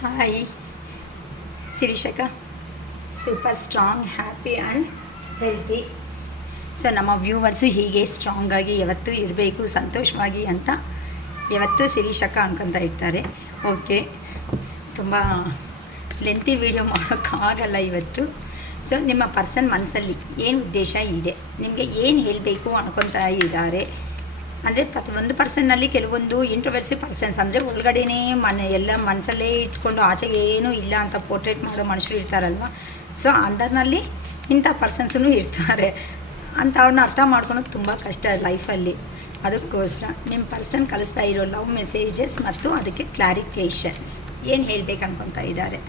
Hi ಶಿರೀಷಕ, super strong, happy and healthy. So ನಮ್ಮ viewers ಹೀಗೆ ಸ್ಟ್ರಾಂಗಾಗಿ ಯಾವತ್ತೂ ಇರಬೇಕು, ಸಂತೋಷವಾಗಿ ಅಂತ ಯಾವತ್ತೂ ಶಿರೀಷಕ ಅನ್ಕೊತಾ ಇರ್ತಾರೆ. ಓಕೆ, ತುಂಬ ಲೆಂತಿ ವೀಡಿಯೋ ಮಾಡೋಕ್ಕಾಗಲ್ಲ ಇವತ್ತು. ಸೊ ನಿಮ್ಮ ಪರ್ಸನ್ ಮನಸ್ಸಲ್ಲಿ ಏನು ಉದ್ದೇಶ ಇದೆ, ನಿಮಗೆ ಏನು ಹೇಳಬೇಕು ಅನ್ಕೊತಾ ಇದ್ದಾರೆ ಅಂದರೆ ಪ್ರತಿಯೊಂದು ಪರ್ಸನ್ನಲ್ಲಿ ಕೆಲವೊಂದು ಇಂಟ್ರೋವರ್ಸಿ ಪರ್ಸನ್ಸ್ ಅಂದರೆ ಒಳಗಡೆನೇ ಎಲ್ಲ ಮನಸ್ಸಲ್ಲೇ ಇಟ್ಕೊಂಡು ಆಚೆಗೆ ಏನೂ ಇಲ್ಲ ಅಂತ ಪೋರ್ಟ್ರೇಟ್ ಮಾಡೋ ಮನುಷ್ಯರು ಇರ್ತಾರಲ್ವ. ಸೊ ಅಂದರ್ನಲ್ಲಿ ಇಂಥ ಪರ್ಸನ್ಸೂ ಇರ್ತಾರೆ ಅಂತ ಅವ್ರನ್ನ ಅರ್ಥ ಮಾಡ್ಕೊಳೋದು ತುಂಬ ಕಷ್ಟ ಲೈಫಲ್ಲಿ. ಅದಕ್ಕೋಸ್ಕರ ನಿಮ್ಮ ಪರ್ಸನ್ ಕಳಿಸ್ತಾ ಇರೋ ಲವ್ ಮೆಸೇಜಸ್ ಮತ್ತು ಅದಕ್ಕೆ ಕ್ಲಾರಿಫಿಕೇಷನ್ಸ್ ಏನು ಹೇಳಬೇಕು ಅನ್ಕೊತಾ ಇದ್ದಾರೆ.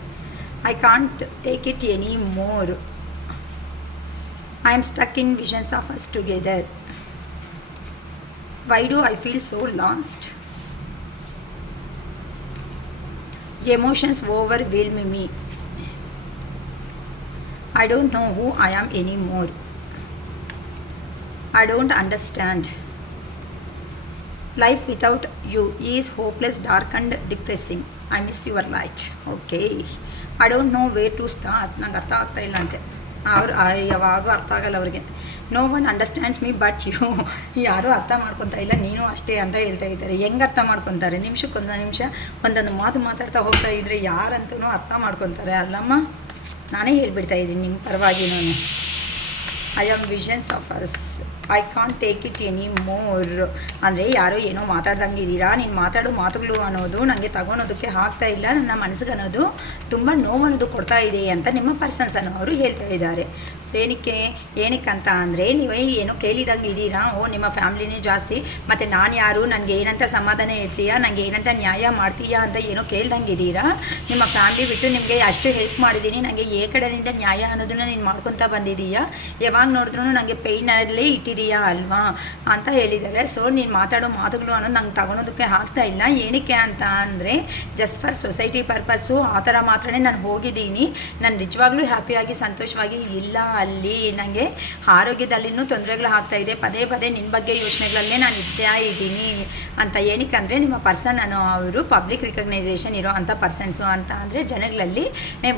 I can't take it any more. I am stuck in visions of us together. Why do I feel so lost? Emotions overwhelm me. I don't know who I am anymore. I don't understand. Life without you is hopeless, dark and depressing. I miss your light. Okay. I don't know where to start. ನಂಗೆ ಅರ್ಥ ಆಗ್ತಾ ಇಲ್ಲ ಅಂತೆ. ಅವ್ರು ಯಾವಾಗೂ ಅರ್ಥ ಆಗಲ್ಲ ಅವ್ರಿಗೆ. No one understands me but you. ಯಾರೂ ಅರ್ಥ ಮಾಡ್ಕೊತಾ ಇಲ್ಲ, ನೀನು ಅಷ್ಟೇ ಅಂತ ಹೇಳ್ತಾ ಇದ್ದಾರೆ. ಹೆಂಗೆ ಅರ್ಥ ಮಾಡ್ಕೊತಾರೆ? ನಿಮಿಷಕ್ಕೊಂದು ನಿಮಿಷ ಒಂದೊಂದು ಮಾತು ಮಾತಾಡ್ತಾ ಹೋಗ್ತಾ ಇದ್ದರೆ ಯಾರಂತೂ ಅರ್ಥ ಮಾಡ್ಕೊತಾರೆ ಅಲ್ಲಮ್ಮ. ನಾನೇ ಹೇಳ್ಬಿಡ್ತಾ ಇದ್ದೀನಿ ನಿಮ್ಮ ಪರವಾಗಿನೂ. I am visions of us. I can't take it any ಮೋರ್. ಅಂದರೆ ಯಾರೋ ಏನೋ ಮಾತಾಡ್ದಂಗೆ ಇದ್ದೀರಾ, ನೀನು ಮಾತಾಡೋ ಮಾತುಗಳು ಅನ್ನೋದು ನನಗೆ ತಗೊಳೋದಕ್ಕೆ ಆಗ್ತಾ ಇಲ್ಲ, ನನ್ನ ಮನಸ್ಸಿಗೆ ಅನ್ನೋದು ತುಂಬ ನೋವನ್ನೋದು ಕೊಡ್ತಾ ಇದೆ ಅಂತ ನಿಮ್ಮ ಪರ್ಸನ್ಸ್ ಅನ್ನೋರು ಹೇಳ್ತಾ ಇದ್ದಾರೆ. ಸೊ ಏನಕ್ಕಂತ ಅಂದರೆ ನೀವೇ ಏನೋ ಕೇಳಿದಂಗೆ ಇದ್ದೀರಾ. ನಿಮ್ಮ ಫ್ಯಾಮ್ಲಿನೇ ಜಾಸ್ತಿ, ಮತ್ತು ನಾನು ಯಾರು, ನನಗೆ ಏನಂತ ಸಮಾಧಾನ ಇರ್ತೀಯಾ, ನನಗೆ ಏನಂತ ನ್ಯಾಯ ಮಾಡ್ತೀಯಾ ಅಂತ ಏನೋ ಕೇಳ್ದಂಗೆ ಇದ್ದೀರಾ. ನಿಮ್ಮ ಫ್ಯಾಮ್ಲಿ ಬಿಟ್ಟು ನಿಮಗೆ ಅಷ್ಟು ಹೆಲ್ಪ್ ಮಾಡಿದ್ದೀನಿ, ನನಗೆ ಕಡೆಯಿಂದ ನ್ಯಾಯ ಅನ್ನೋದನ್ನು ನೀನು ಮಾಡ್ಕೊತಾ ಬಂದಿದ್ದೀಯಾ, ಯಾವಾಗ ನೋಡಿದ್ರೂ ನನಗೆ ಪೇಯ್ನಲ್ಲೇ ಇಟ್ಟಿದ್ದೀಯಾ ಅಲ್ವಾ ಅಂತ ಹೇಳಿದ್ದಾರೆ. ಸೊ ನೀನು ಮಾತಾಡೋ ಮಾತುಗಳು ಅನ್ನೋದು ನಂಗೆ ತಗೊಳೋದಕ್ಕೆ ಆಗ್ತಾ ಇಲ್ಲ. ಏನಕ್ಕೆ ಅಂತ ಅಂದರೆ ಜಸ್ಟ್ ಫಾರ್ ಸೊಸೈಟಿ ಪರ್ಪಸ್ಸು ಆ ಥರ ಮಾತ್ರನೇ ನಾನು ಹೋಗಿದ್ದೀನಿ. ನಾನು ನಿಜವಾಗ್ಲೂ ಹ್ಯಾಪಿಯಾಗಿ ಸಂತೋಷವಾಗಿ ಇಲ್ಲ. ಅಲ್ಲಿ ನನಗೆ ಆರೋಗ್ಯದಲ್ಲಿನೂ ತೊಂದರೆಗಳು ಆಗ್ತಾಯಿದೆ. ಪದೇ ಪದೇ ನಿನ್ನ ಬಗ್ಗೆ ಯೋಚನೆಗಳಲ್ಲೇ ನಾನು ಇದ್ದೇ ಇದ್ದೀನಿ ಅಂತ. ಏನಕ್ಕಂದರೆ ನಿಮ್ಮ ಪರ್ಸನ್ ಅನ್ನೋ ಅವರು ಪಬ್ಲಿಕ್ ರಿಕಗ್ನೈಸೇಷನ್ ಇರೋ ಅಂಥ ಪರ್ಸನ್ಸು. ಅಂತ ಅಂದರೆ ಜನಗಳಲ್ಲಿ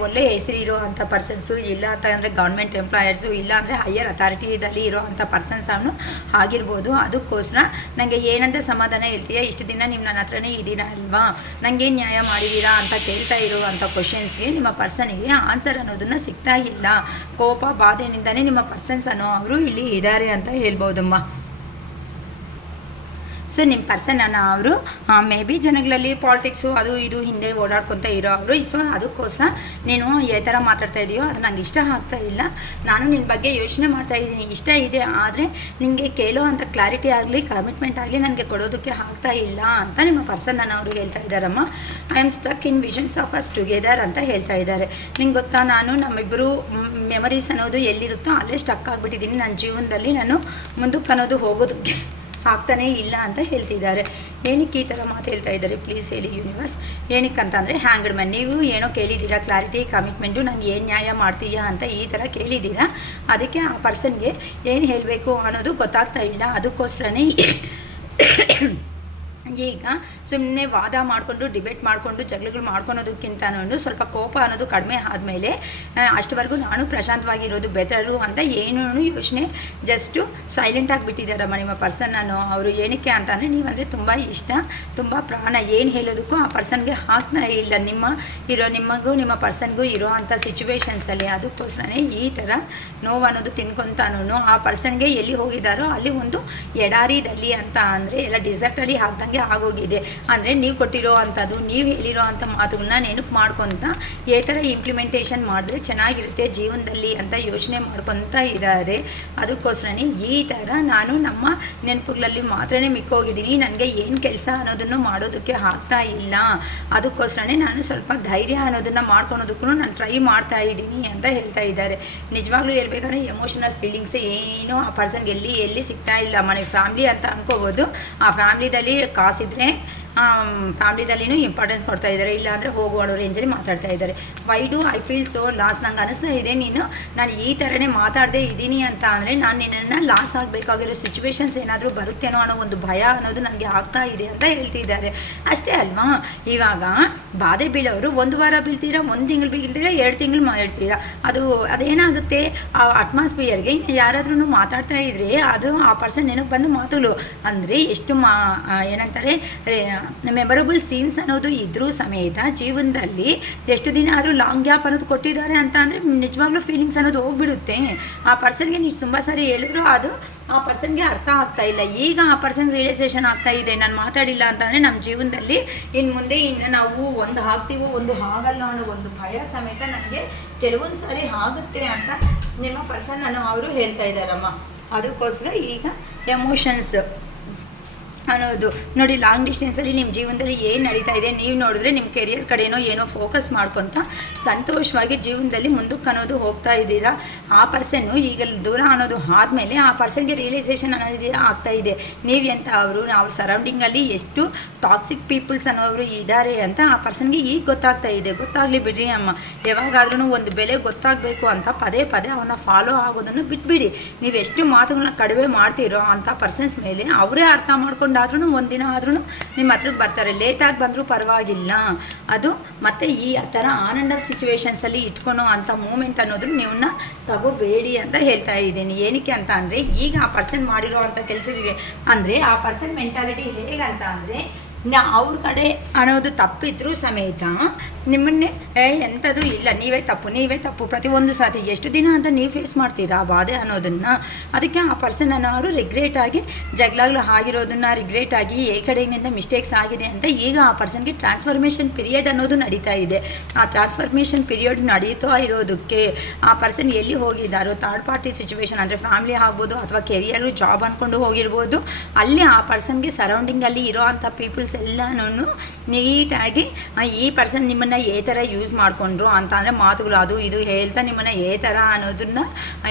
ಒಳ್ಳೆ ಹೆಸರಿರೋ ಅಂಥ ಪರ್ಸನ್ಸು, ಇಲ್ಲ ಅಂತ ಅಂದರೆ ಗೌರ್ಮೆಂಟ್ ಎಂಪ್ಲಾಯರ್ಸು, ಇಲ್ಲ ಅಂದರೆ ಹೈಯರ್ ಅಥಾರಿಟಿದಲ್ಲಿ ಇರೋ ಅಂಥ ಪರ್ಸನ್ಸ್ ಅವನು ಆಗಿರ್ಬೋದು. ಅದಕ್ಕೋಸ್ಕರ ನನಗೆ ಏನಂತ ಸಮಾಧಾನ ಹೇಳ್ತೀಯಾ, ಇಷ್ಟು ದಿನ ನಿಮ್ಮ ನನ್ನ ಹತ್ರನೇ ಇದ್ದೀರಾ ಅಲ್ವಾ, ನನಗೇನು ನ್ಯಾಯ ಮಾಡಿದ್ದೀರಾ ಅಂತ ಕೇಳ್ತಾ ಇರೋ ಅಂಥ ಕ್ವಶನ್ಸ್ಗೆ ನಿಮ್ಮ ಪರ್ಸನಿಗೆ ಆನ್ಸರ್ ಅನ್ನೋದನ್ನು ಸಿಗ್ತಾ ಇಲ್ಲ. ಕೋಪ ಬಾಧೆಯಿಂದನೇ ನಿಮ್ಮ ಪರ್ಸನ್ಸ್ ಅನ್ನೋ ಅವರು ಇಲ್ಲಿ ಇದ್ದಾರೆ ಅಂತ ಹೇಳ್ಬೋದಮ್ಮ. ಸೊ ನಿಮ್ಮ ಪರ್ಸನ್ ಅನ್ನೋ ಅವರು ಮೇ ಬಿ ಜನಗಳಲ್ಲಿ ಪಾಲಿಟಿಕ್ಸು ಅದು ಇದು ಹಿಂದೆ ಓಡಾಡ್ಕೊತ ಇರೋ ಅವರು. ಸೊ ಅದಕ್ಕೋಸ್ಕರ ನೀನು ಯಾವ ಥರ ಮಾತಾಡ್ತಾ ಇದೆಯೋ ಅದು ನಂಗೆ ಇಷ್ಟ ಆಗ್ತಾ ಇಲ್ಲ. ನಾನು ನಿನ್ನ ಬಗ್ಗೆ ಯೋಚನೆ ಮಾಡ್ತಾ ಇದ್ದೀನಿ, ಇಷ್ಟ ಇದೆ, ಆದರೆ ನಿನಗೆ ಕೇಳೋ ಅಂಥ ಕ್ಲಾರಿಟಿ ಆಗಲಿ ಕಮಿಟ್ಮೆಂಟ್ ಆಗಲಿ ನನಗೆ ಕೊಡೋದಕ್ಕೆ ಆಗ್ತಾ ಇಲ್ಲ ಅಂತ ನಿಮ್ಮ ಪರ್ಸನ್ ಅನ್ನೋರು ಹೇಳ್ತಾ ಇದ್ದಾರಮ್ಮ. I am stuck in visions of us together ಅಂತ ಹೇಳ್ತಾ ಇದ್ದಾರೆ. ನಿಂಗೆ ಗೊತ್ತಾ, ನಾನು ನಮ್ಮಿಬ್ಬರು ಮೆಮರೀಸ್ ಅನ್ನೋದು ಎಲ್ಲಿರುತ್ತೋ ಅಲ್ಲೇ ಸ್ಟಕ್ ಆಗಿಬಿಟ್ಟಿದ್ದೀನಿ. ನನ್ನ ಜೀವನದಲ್ಲಿ ನಾನು ಮುಂದಕ್ಕೆ ಅನ್ನೋದು ಹೋಗೋದಕ್ಕೆ ಆಗ್ತಾನೇ ಇಲ್ಲ ಅಂತ ಹೇಳ್ತಿದ್ದಾರೆ. ಏನಕ್ಕೆ ಈ ಥರ ಮಾತು ಹೇಳ್ತಾ ಇದ್ದಾರೆ ಪ್ಲೀಸ್ ಹೇಳಿ ಯೂನಿವರ್ಸ್. ಏನಕ್ಕಂತಂದರೆ ಹ್ಯಾಂಗ್ಡ್ ಮ್ಯಾನ್, ನೀವು ಏನೋ ಕೇಳಿದ್ದೀರಾ ಕ್ಲಾರಿಟಿ ಕಮಿಟ್ಮೆಂಟು, ನನಗೆ ಏನು ನ್ಯಾಯ ಮಾಡ್ತೀಯಾ ಅಂತ ಈ ಥರ ಕೇಳಿದ್ದೀರಾ. ಅದಕ್ಕೆ ಆ ಪರ್ಸನ್ಗೆ ಏನು ಹೇಳಬೇಕು ಅನ್ನೋದು ಗೊತ್ತಾಗ್ತಾ ಇಲ್ಲ. ಅದಕ್ಕೋಸ್ಕರನೇ ಈಗ ಸುಮ್ಮನೆ ವಾದ ಮಾಡಿಕೊಂಡು ಡಿಬೇಟ್ ಮಾಡಿಕೊಂಡು ಜಗಳಗಳು ಮಾಡ್ಕೊಳೋದಕ್ಕಿಂತ ಸ್ವಲ್ಪ ಕೋಪ ಅನ್ನೋದು ಕಡಿಮೆ ಆದಮೇಲೆ ಅಷ್ಟವರೆಗೂ ನಾನು ಪ್ರಶಾಂತವಾಗಿರೋದು ಬೆಟರು ಅಂತ ಏನೂ ಯೋಚನೆ ಜಸ್ಟು ಸೈಲೆಂಟ್ ಆಗಿಬಿಟ್ಟಿದ್ದಾರಮ್ಮ ನಿಮ್ಮ ಪರ್ಸನ್ ಅನ್ನೋ ಅವರು. ಏನಕ್ಕೆ ಅಂತಂದರೆ ನೀವಂದರೆ ತುಂಬ ಇಷ್ಟ, ತುಂಬ ಪ್ರಾಣ. ಏನು ಹೇಳೋದಕ್ಕೂ ಆ ಪರ್ಸನ್ಗೆ ಆಗ್ತಾ ಇಲ್ಲ. ನಿಮಗೂ ನಿಮ್ಮ ಪರ್ಸನ್ಗೂ ಇರೋ ಅಂಥ ಸಿಚುವೇಶನ್ಸಲ್ಲಿ. ಅದಕ್ಕೋಸ್ಕರನೇ ಈ ಥರ ನೋವು ಅನ್ನೋದು ತಿನ್ಕೊತಾನು ಆ ಪರ್ಸನ್ಗೆ ಎಲ್ಲಿ ಹೋಗಿದ್ದಾರೋ ಅಲ್ಲಿ ಒಂದು ಎಡಾರಿದಲ್ಲಿ ಅಂತ ಅಂದರೆ ಎಲ್ಲ ಡಿಸರ್ಟಲ್ಲಿ ಹಾಕ್ದಂಗೆ ಆಗೋಗಿದೆ. ಅಂದರೆ ನೀವು ಕೊಟ್ಟಿರೋ ಅಂಥದ್ದು, ನೀವು ಹೇಳಿರೋ ಅಂಥ ಮಾತುಗಳನ್ನ ನೆನಪು ಮಾಡ್ಕೊತ ಈ ಥರ ಇಂಪ್ಲಿಮೆಂಟೇಷನ್ ಮಾಡಿದ್ರೆ ಚೆನ್ನಾಗಿರುತ್ತೆ ಜೀವನದಲ್ಲಿ ಅಂತ ಯೋಚನೆ ಮಾಡ್ಕೊತಾ ಇದ್ದಾರೆ. ಅದಕ್ಕೋಸ್ಕರನೇ ಈ ಥರ ನಾನು ನಮ್ಮ ನೆನಪುಗಳಲ್ಲಿ ಮಾತ್ರನೇ ಮಿಕ್ಕೋಗಿದ್ದೀನಿ. ನನಗೆ ಏನು ಕೆಲಸ ಅನ್ನೋದನ್ನು ಮಾಡೋದಕ್ಕೆ ಆಗ್ತಾ ಇಲ್ಲ. ಅದಕ್ಕೋಸ್ಕರನೇ ನಾನು ಸ್ವಲ್ಪ ಧೈರ್ಯ ಅನ್ನೋದನ್ನು ಮಾಡ್ಕೊಳೋದಕ್ಕೂ ನಾನು ಟ್ರೈ ಮಾಡ್ತಾ ಇದ್ದೀನಿ ಅಂತ ಹೇಳ್ತಾ ಇದ್ದಾರೆ. ನಿಜವಾಗ್ಲೂ ಹೇಳ್ಬೇಕಂದ್ರೆ ಎಮೋಷನಲ್ ಫೀಲಿಂಗ್ಸ್ ಏನೋ ಆ ಪರ್ಸನ್ಗೆ ಎಲ್ಲಿ ಸಿಗ್ತಾ ಇಲ್ಲ. ಮನೆ ಫ್ಯಾಮ್ಲಿ ಅಂತ ಅನ್ಕೋಬೋದು. ಆ ಫ್ಯಾಮ್ಲಿದಲ್ಲಿ ಕಾಸಿದ್ರೆ ಫ್ಯಾಮ್ಲಿದಲ್ಲಿನೂ ಇಂಪಾರ್ಟೆನ್ಸ್ ಕೊಡ್ತಾ ಇದ್ದಾರೆ, ಇಲ್ಲಾಂದರೆ ಹೋಗುವ ರೇಂಜಲ್ಲಿ ಮಾತಾಡ್ತಾ ಇದ್ದಾರೆ. Why do I feel so loss? ನಂಗೆ ಅನಿಸ್ತಾ ಇದೆ ನಾನು ಈ ಥರನೇ ಮಾತಾಡದೇ ಇದ್ದೀನಿ ಅಂತ ಅಂದರೆ ನಾನು ನಿನ್ನನ್ನು ಲಾಸ್ ಆಗಬೇಕಾಗಿರೋ ಸಿಚುವೇಶನ್ಸ್ ಏನಾದರೂ ಬರುತ್ತೇನೋ ಅನ್ನೋ ಒಂದು ಭಯ ಅನ್ನೋದು ನನಗೆ ಆಗ್ತಾ ಇದೆ ಅಂತ ಹೇಳ್ತಿದ್ದಾರೆ. ಅಷ್ಟೇ ಅಲ್ವಾ? ಇವಾಗ ಬಾಧೆ ಬೀಳೋರು 1 ವಾರ ಬೀಳ್ತೀರಾ, 1 ತಿಂಗಳು ಬೀಳ್ತೀರಾ, 2 ತಿಂಗಳು ಮಾಡ್ತೀರಾ, ಅದೇನಾಗುತ್ತೆ ಆ ಅಟ್ಮಾಸ್ಫಿಯರ್ಗೆ. ಇನ್ನು ಯಾರಾದ್ರೂ ಮಾತಾಡ್ತಾ ಇದ್ರೆ ಅದು ಆ ಪರ್ಸನ್ ನೆನಪು ಬಂದು ಮಾತುಗಳು ಅಂದರೆ ಎಷ್ಟು ಏನಂತಾರೆ ಮೆಮೊರಬಲ್ ಸೀನ್ಸ್ ಅನ್ನೋದು ಇದ್ರೂ ಸಮೇತ ಜೀವನದಲ್ಲಿ ಎಷ್ಟು ದಿನ ಆದರೂ ಲಾಂಗ್ ಗ್ಯಾಪ್ ಅನ್ನೋದು ಕೊಟ್ಟಿದ್ದಾರೆ ಅಂತ ಅಂದರೆ ನಿಜವಾಗ್ಲೂ ಫೀಲಿಂಗ್ಸ್ ಅನ್ನೋದು ಹೋಗ್ಬಿಡುತ್ತೆ. ಆ ಪರ್ಸನ್ಗೆ ನೀವು ತುಂಬ ಸಾರಿ ಹೇಳಿದ್ರು ಅದು ಆ ಪರ್ಸನ್ಗೆ ಅರ್ಥ ಆಗ್ತಾ ಇಲ್ಲ. ಈಗ ಆ ಪರ್ಸನ್ ರಿಯಲೈಸೇಷನ್ ಆಗ್ತಾ ಇದೆ, ನಾನು ಮಾತಾಡಿಲ್ಲ ಅಂತಂದರೆ ನಮ್ಮ ಜೀವನದಲ್ಲಿ ಇನ್ನು ಮುಂದೆ ನಾವು ಒಂದು ಆಗ್ತೀವೋ ಒಂದು ಆಗಲ್ಲ ಅನ್ನೋ ಒಂದು ಭಯ ಸಮೇತ ನನಗೆ ಕೆಲವೊಂದು ಸಾರಿ ಆಗುತ್ತೆ ಅಂತ ನಿಮ್ಮ ಪರ್ಸನ್ ಅವರು ಹೇಳ್ತಾ ಇದ್ದಾರಮ್ಮ. ಅದಕ್ಕೋಸ್ಕರ ಈಗ ಎಮೋಷನ್ಸ್ ಅನ್ನೋದು ನೋಡಿ, ಲಾಂಗ್ ಡಿಸ್ಟೆನ್ಸಲ್ಲಿ ನಿಮ್ಮ ಜೀವನದಲ್ಲಿ ಏನು ನಡೀತಾ ಇದೆ ನೀವು ನೋಡಿದ್ರೆ ನಿಮ್ಮ ಕೆರಿಯರ್ ಕಡೆನೋ ಏನೋ ಫೋಕಸ್ ಮಾಡ್ಕೊತ ಸಂತೋಷವಾಗಿ ಜೀವನದಲ್ಲಿ ಮುಂದಕ್ಕೆ ಅನ್ನೋದು ಹೋಗ್ತಾ ಇದ್ದೀರಾ. ಆ ಪರ್ಸನ್ನು ಈಗ ದೂರ ಅನ್ನೋದು ಆದಮೇಲೆ ಆ ಪರ್ಸನ್ಗೆ ರಿಯಲೈಸೇಷನ್ ಅನ್ನೋದು ಆಗ್ತಾ ಇದೆ ನೀವು ಎಂತ ಅವ್ರ ಸರೌಂಡಿಂಗಲ್ಲಿ ಎಷ್ಟು ಟಾಕ್ಸಿಕ್ ಪೀಪಲ್ಸ್ ಅನ್ನೋರು ಇದ್ದಾರೆ ಅಂತ ಆ ಪರ್ಸನ್ಗೆ ಈಗ ಗೊತ್ತಾಗ್ತಾ ಇದೆ. ಗೊತ್ತಾಗಲಿ ಬಿಡ್ರಿ ಅಮ್ಮ, ಯಾವಾಗಾದ್ರೂ ಒಂದು ಬೆಲೆ ಗೊತ್ತಾಗಬೇಕು ಅಂತ ಪದೇ ಅವನ್ನ ಫಾಲೋ ಆಗೋದನ್ನು ಬಿಟ್ಬಿಡಿ. ನೀವು ಎಷ್ಟು ಮಾತುಗಳನ್ನ ಕಡಿಮೆ ಮಾಡ್ತೀರೋ ಅಂಥ ಪರ್ಸನ್ಸ್ ಮೇಲೆ ಅವರೇ ಅರ್ಥ ಮಾಡ್ಕೊಂಡು ಒಂದಿನ ಆದ್ರೂ ನಿಮ್ಮ ಹತ್ರಕ್ಕೆ ಬರ್ತಾರೆ. ಲೇಟಾಗಿ ಬಂದರೂ ಪರವಾಗಿಲ್ಲ, ಅದು ಮತ್ತೆ ಈ ಥರ ಆನ್ ಆ್ಯಂಡ್ ಆಫ್ ಸಿಚುವೇಶನ್ಸಲ್ಲಿ ಇಟ್ಕೊಳೋ ಅಂಥ ಮೂಮೆಂಟ್ ಅನ್ನೋದು ನೀವನ್ನ ತಗೋಬೇಡಿ ಅಂತ ಹೇಳ್ತಾ ಇದ್ದೀನಿ. ಏನಕ್ಕೆ ಅಂತ ಅಂದರೆ ಈಗ ಆ ಪರ್ಸನ್ ಮಾಡಿರೋ ಅಂಥ ಕೆಲಸಗಳಿಗೆ ಅಂದರೆ ಆ ಪರ್ಸನ್ ಮೆಂಟಾಲಿಟಿ ಹೇಗಂತ ಅಂದರೆ ಅವ್ರ ಕಡೆ ಅನ್ನೋದು ತಪ್ಪಿದ್ರೂ ಸಮೇತ ನಿಮ್ಮನ್ನೇ ಎಂಥದ್ದು ಇಲ್ಲ, ನೀವೇ ತಪ್ಪು ಪ್ರತಿಯೊಂದು ಸಾತಿ ಎಷ್ಟು ದಿನ ಅಂತ ನೀವು ಫೇಸ್ ಮಾಡ್ತೀರಾ ಆ ಬಾಧೆ ಅನ್ನೋದನ್ನು. ಅದಕ್ಕೆ ಆ ಪರ್ಸನ್ ಅನ್ನೋರು ರಿಗ್ರೇಟ್ ಆಗಿ ಜಗಳಗಳು ಆಗಿರೋದನ್ನು ರಿಗ್ರೇಟ್ ಆಗಿ ಈ ಕಡೆಯಿಂದ ಮಿಸ್ಟೇಕ್ಸ್ ಆಗಿದೆ ಅಂತ ಈಗ ಆ ಪರ್ಸನ್ಗೆ ಟ್ರಾನ್ಸ್ಫಾರ್ಮೇಷನ್ ಪೀರಿಯಡ್ ಅನ್ನೋದು ನಡೀತಾ ಇದೆ. ಆ ಟ್ರಾನ್ಸ್ಫಾರ್ಮೇಷನ್ ಪೀರಿಯಡ್ ನಡೀತಾ ಇರೋದಕ್ಕೆ ಆ ಪರ್ಸನ್ ಎಲ್ಲಿ ಹೋಗಿದ್ದಾರೋ ಥರ್ಡ್ ಪಾರ್ಟಿ ಸಿಚುವೇಶನ್ ಅಂದರೆ ಫ್ಯಾಮಿಲಿ ಆಗ್ಬೋದು ಅಥವಾ ಕೆರಿಯರು ಜಾಬ್ ಅಂದ್ಕೊಂಡು ಹೋಗಿರ್ಬೋದು, ಅಲ್ಲಿ ಆ ಪರ್ಸನ್ಗೆ ಸರೌಂಡಿಂಗಲ್ಲಿ ಇರೋ ಅಂಥ ಪೀಪಲ್ಸ್ ಎಲ್ಲನೂ ನೀಟಾಗಿ ಈ ಪರ್ಸನ್ ನಿಮ್ಮನ್ನು ಥರ ಯೂಸ್ ಮಾಡಿಕೊಂಡ್ರು ಅಂತ ಅಂದರೆ ಮಾತುಗಳು ಅದು ಇದು ಹೇಳ್ತಾ ನಿಮ್ಮನ್ನು ಥರ ಅನ್ನೋದನ್ನ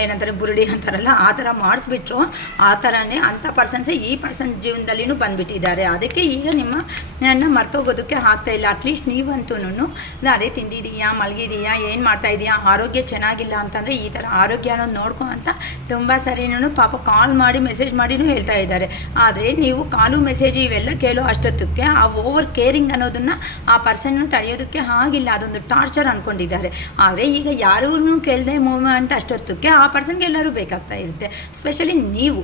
ಏನಂತಾರೆ ಬುರುಡಿ ಅಂತಾರಲ್ಲ ಆ ಥರ ಮಾಡಿಸ್ಬಿಟ್ರು. ಆ ಥರನೇ ಅಂಥ ಪರ್ಸನ್ಸೇ ಈ ಪರ್ಸನ್ ಜೀವನದಲ್ಲಿನೂ ಬಂದುಬಿಟ್ಟಿದ್ದಾರೆ. ಅದಕ್ಕೆ ಈಗ ನನ್ನ ಮರ್ತೋಗೋದಕ್ಕೆ ಆಗ್ತಾ ಇಲ್ಲ. ಅಟ್ಲೀಸ್ಟ್ ನೀವಂತೂ ಅದೇ ತಿಂದಿದೀಯಾ, ಮಲಗಿದೀಯಾ, ಏನು ಮಾಡ್ತಾ ಇದೀಯಾ, ಆರೋಗ್ಯ ಚೆನ್ನಾಗಿಲ್ಲ ಅಂತಂದರೆ ಈ ಥರ ಆರೋಗ್ಯ ಅನ್ನೋದು ನೋಡ್ಕೊ ಅಂತ ತುಂಬ ಸರಿನೂ ಪಾಪ ಕಾಲ್ ಮಾಡಿ ಮೆಸೇಜ್ ಮಾಡಿನೂ ಹೇಳ್ತಾ ಇದ್ದಾರೆ. ಆದರೆ ನೀವು ಕಾಲು ಮೆಸೇಜ್ ಇವೆಲ್ಲ ಕೇಳೋ ಅಷ್ಟೊತ್ತು ಆ ಓವರ್ ಕೇರಿಂಗ್ ಅನ್ನೋದನ್ನು ಆ ಪರ್ಸನ್ನು ತಡೆಯೋದಕ್ಕೆ ಆಗಿಲ್ಲ, ಅದೊಂದು ಟಾರ್ಚರ್ ಅಂದ್ಕೊಂಡಿದ್ದಾರೆ. ಆದರೆ ಈಗ ಯಾರೂ ಕೇಳದೆ ಮೂಮೆಂಟ್ ಅಷ್ಟೊತ್ತಕ್ಕೆ ಆ ಪರ್ಸನ್ಗೆ ಎಲ್ಲರೂ ಬೇಕಾಗ್ತಾ ಇರುತ್ತೆ. ಸ್ಪೆಷಲಿ ನೀವು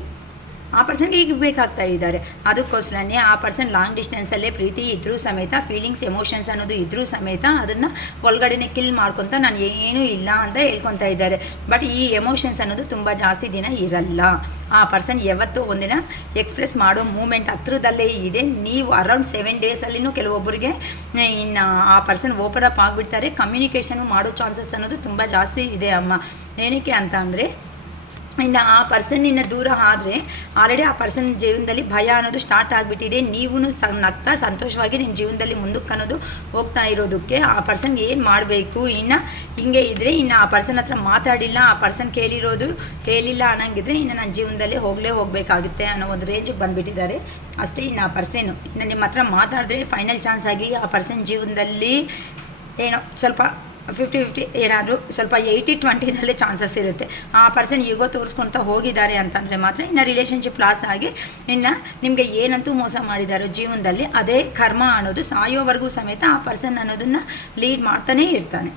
ಆ ಪರ್ಸನ್ಗೆ ಈಗ ಬೇಕಾಗ್ತಾ ಇದ್ದಾರೆ. ಅದಕ್ಕೋಸ್ಕರನೇ ಆ ಪರ್ಸನ್ ಲಾಂಗ್ ಡಿಸ್ಟೆನ್ಸಲ್ಲೇ ಪ್ರೀತಿ ಇದ್ರೂ ಸಮೇತ ಫೀಲಿಂಗ್ಸ್ ಎಮೋಷನ್ಸ್ ಅನ್ನೋದು ಇದ್ರೂ ಸಮೇತ ಅದನ್ನು ಒಳಗಡೆನೆ ಕಿಲ್ ಮಾಡ್ಕೊತ ನಾನು ಏನೂ ಇಲ್ಲ ಅಂತ ಹೇಳ್ಕೊತಾ ಇದ್ದಾರೆ. ಬಟ್ ಈ ಎಮೋಷನ್ಸ್ ಅನ್ನೋದು ತುಂಬ ಜಾಸ್ತಿ ದಿನ ಇರಲ್ಲ. ಆ ಪರ್ಸನ್ ಯಾವತ್ತೂ ಒಂದಿನ ಎಕ್ಸ್ಪ್ರೆಸ್ ಮಾಡೋ ಮೂಮೆಂಟ್ ಹತ್ರದಲ್ಲೇ ಇದೆ. ನೀವು ಅರೌಂಡ್ 7 ಡೇಸಲ್ಲಿನೂ ಕೆಲವೊಬ್ಬರಿಗೆ ಇನ್ನು ಆ ಪರ್ಸನ್ ಓಪನ್ ಅಪ್ ಆಗಿಬಿಡ್ತಾರೆ. ಕಮ್ಯುನಿಕೇಷನು ಮಾಡೋ ಚಾನ್ಸಸ್ ಅನ್ನೋದು ತುಂಬ ಜಾಸ್ತಿ ಇದೆ ಅಮ್ಮ. ಏನಕ್ಕೆ ಅಂತ ಅಂದರೆ ಇನ್ನು ಆ ಪರ್ಸನ್ನಿಂದ ದೂರ ಆದರೆ ಆಲ್ರೆಡಿ ಆ ಪರ್ಸನ್ ಜೀವನದಲ್ಲಿ ಭಯ ಅನ್ನೋದು ಸ್ಟಾರ್ಟ್ ಆಗಿಬಿಟ್ಟಿದೆ. ನೀವು ನಗ್ತಾ ಸಂತೋಷವಾಗಿ ನಿಮ್ಮ ಜೀವನದಲ್ಲಿ ಮುಂದಕ್ಕೆ ಅನ್ನೋದು ಹೋಗ್ತಾ ಇರೋದಕ್ಕೆ ಆ ಪರ್ಸನ್ಗೆ ಏನು ಮಾಡಬೇಕು, ಇನ್ನು ಹಿಂಗೆ ಇದ್ದರೆ ಇನ್ನು ಆ ಪರ್ಸನ್ ಹತ್ರ ಮಾತಾಡಿಲ್ಲ, ಆ ಪರ್ಸನ್ ಹೇಳಿಲ್ಲ ಅನ್ನಂಗಿದ್ರೆ ಇನ್ನು ನನ್ನ ಜೀವನದಲ್ಲಿ ಹೋಗಬೇಕಾಗುತ್ತೆ ಅನ್ನೋ ಒಂದು ರೇಂಜಿಗೆ ಬಂದುಬಿಟ್ಟಿದ್ದಾರೆ ಅಷ್ಟೇ. ಇನ್ನು ಆ ಪರ್ಸನ್ನು ಇನ್ನು ನಿಮ್ಮ ಹತ್ರ ಮಾತಾಡಿದ್ರೆ ಫೈನಲ್ ಚಾನ್ಸ್ ಆಗಿ ಆ ಪರ್ಸನ್ ಜೀವನದಲ್ಲಿ ಏನೋ ಸ್ವಲ್ಪ 50-50 ಏನಾದರೂ ಸ್ವಲ್ಪ 80-20 ಚಾನ್ಸಸ್ ಇರುತ್ತೆ. ಆ ಪರ್ಸನ್ ಈಗೋ ತೋರಿಸ್ಕೊಳ್ತಾ ಹೋಗಿದ್ದಾರೆ ಅಂತಂದರೆ ಮಾತ್ರ ಇನ್ನು ರಿಲೇಷನ್ಶಿಪ್ ಲಾಸ್ ಆಗಿ ಇನ್ನು ನಿಮಗೆ ಏನಂತೂ ಮೋಸ ಮಾಡಿದಾರೋ ಜೀವನದಲ್ಲಿ ಅದೇ ಕರ್ಮ ಅನ್ನೋದು ಸಾಯೋವರೆಗೂ ಸಮೇತ ಆ ಪರ್ಸನ್ ಅನ್ನೋದನ್ನು ಲೀಡ್ ಮಾಡ್ತಾನೇ ಇರ್ತಾನೆ.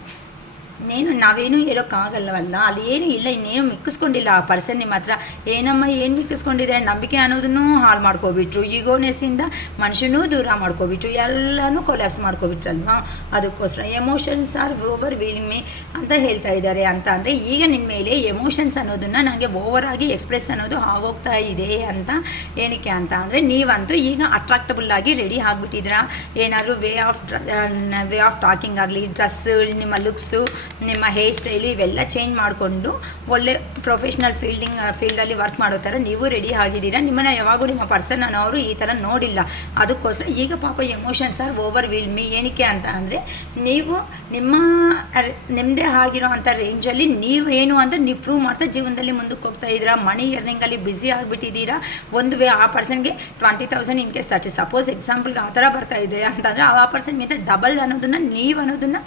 ನಾವೇನು ಹೇಳೋಕ್ಕಾಗಲ್ಲವಲ್ಲ, ಅಲ್ಲಿ ಏನೂ ಇಲ್ಲ, ಇನ್ನೇನು ಮಿಕ್ಕಿಸ್ಕೊಂಡಿಲ್ಲ ಆ ಪರ್ಸನ್ ನಿಮ್ಮ ಹತ್ರ. ಏನಮ್ಮ ಏನು ಮಿಕ್ಕಿಸ್ಕೊಂಡಿದ್ದಾರೆ, ನಂಬಿಕೆ ಅನ್ನೋದನ್ನು ಹಾಳು ಮಾಡ್ಕೊಬಿಟ್ರು, ಈಗೋನೆಸ್ಸಿಂದ ಮನುಷ್ಯನೂ ದೂರ ಮಾಡ್ಕೊಬಿಟ್ರು, ಎಲ್ಲನೂ ಕೊಲ್ಯಾಪ್ಸ್ ಮಾಡ್ಕೊಬಿಟ್ರಲ್ವಾ. ಅದಕ್ಕೋಸ್ಕರ emotions are over wheeling me ಅಂತ ಹೇಳ್ತಾ ಇದ್ದಾರೆ. ಅಂತ ಅಂದರೆ ಈಗ ನಿಮ್ಮ ಮೇಲೆ ಎಮೋಷನ್ಸ್ ಅನ್ನೋದನ್ನು ನನಗೆ ಓವರಾಗಿ ಎಕ್ಸ್ಪ್ರೆಸ್ ಅನ್ನೋದು ಆಗೋಗ್ತಾ ಇದೆ ಅಂತ. ಏನಕ್ಕೆ ಅಂತ ಅಂದರೆ ನೀವಂತೂ ಈಗ ಅಟ್ರಾಕ್ಟಬಲ್ ಆಗಿ ರೆಡಿ ಆಗಿಬಿಟ್ಟಿದ್ದೀರಾ. ಏನಾದರೂ ವೇ ಆಫ್ ಟಾಕಿಂಗ್ ಆಗಲಿ, ಡ್ರೆಸ್ಸು, ನಿಮ್ಮ ಲುಕ್ಸು, ನಿಮ್ಮ ಹೇರ್ ಸ್ಟೈಲು ಇವೆಲ್ಲ ಚೇಂಜ್ ಮಾಡಿಕೊಂಡು ಒಳ್ಳೆ ಪ್ರೊಫೆಷ್ನಲ್ ಫೀಲ್ಡಲ್ಲಿ ವರ್ಕ್ ಮಾಡೋ ಥರ ನೀವು ರೆಡಿ ಆಗಿದ್ದೀರಾ. ನಿಮ್ಮನ್ನು ಯಾವಾಗೂ ನಿಮ್ಮ ಪರ್ಸನ್ ಅನ್ನೋರು ಈ ಥರ ನೋಡಿಲ್ಲ. ಅದಕ್ಕೋಸ್ಕರ ಈಗ ಪಾಪ emotions are over wheel me. ಏನಕ್ಕೆ ಅಂತ ಅಂದರೆ ನೀವು ನಿಮ್ಮ ನಿಮ್ಮದೇ ಆಗಿರೋ ಅಂಥ ರೇಂಜಲ್ಲಿ ನೀವೇನು ಅಂತ ನೀವು ಪ್ರೂವ್ ಮಾಡ್ತಾ ಜೀವನದಲ್ಲಿ ಮುಂದಕ್ಕೆ ಹೋಗ್ತಾ ಇದ್ದೀರಾ. ಮನಿ ಎರ್ನಿಂಗಲ್ಲಿ ಬ್ಯುಸಿ ಆಗಿಬಿಟ್ಟಿದ್ದೀರಾ. ಒಂದು ವೇ ಆ ಪರ್ಸನ್ಗೆ 20,000 ಇನ್ ಕೇಸ್ 30 ಸಪೋಸ್ ಎಕ್ಸಾಂಪಲ್ಗೆ ಆ ಥರ ಬರ್ತಾ ಇದೆ ಅಂತಂದರೆ ಆ ಪರ್ಸನ್ಗಿಂತ ಡಬಲ್ ಅನ್ನೋದನ್ನು ನೀವು ಅನ್ನೋದನ್ನು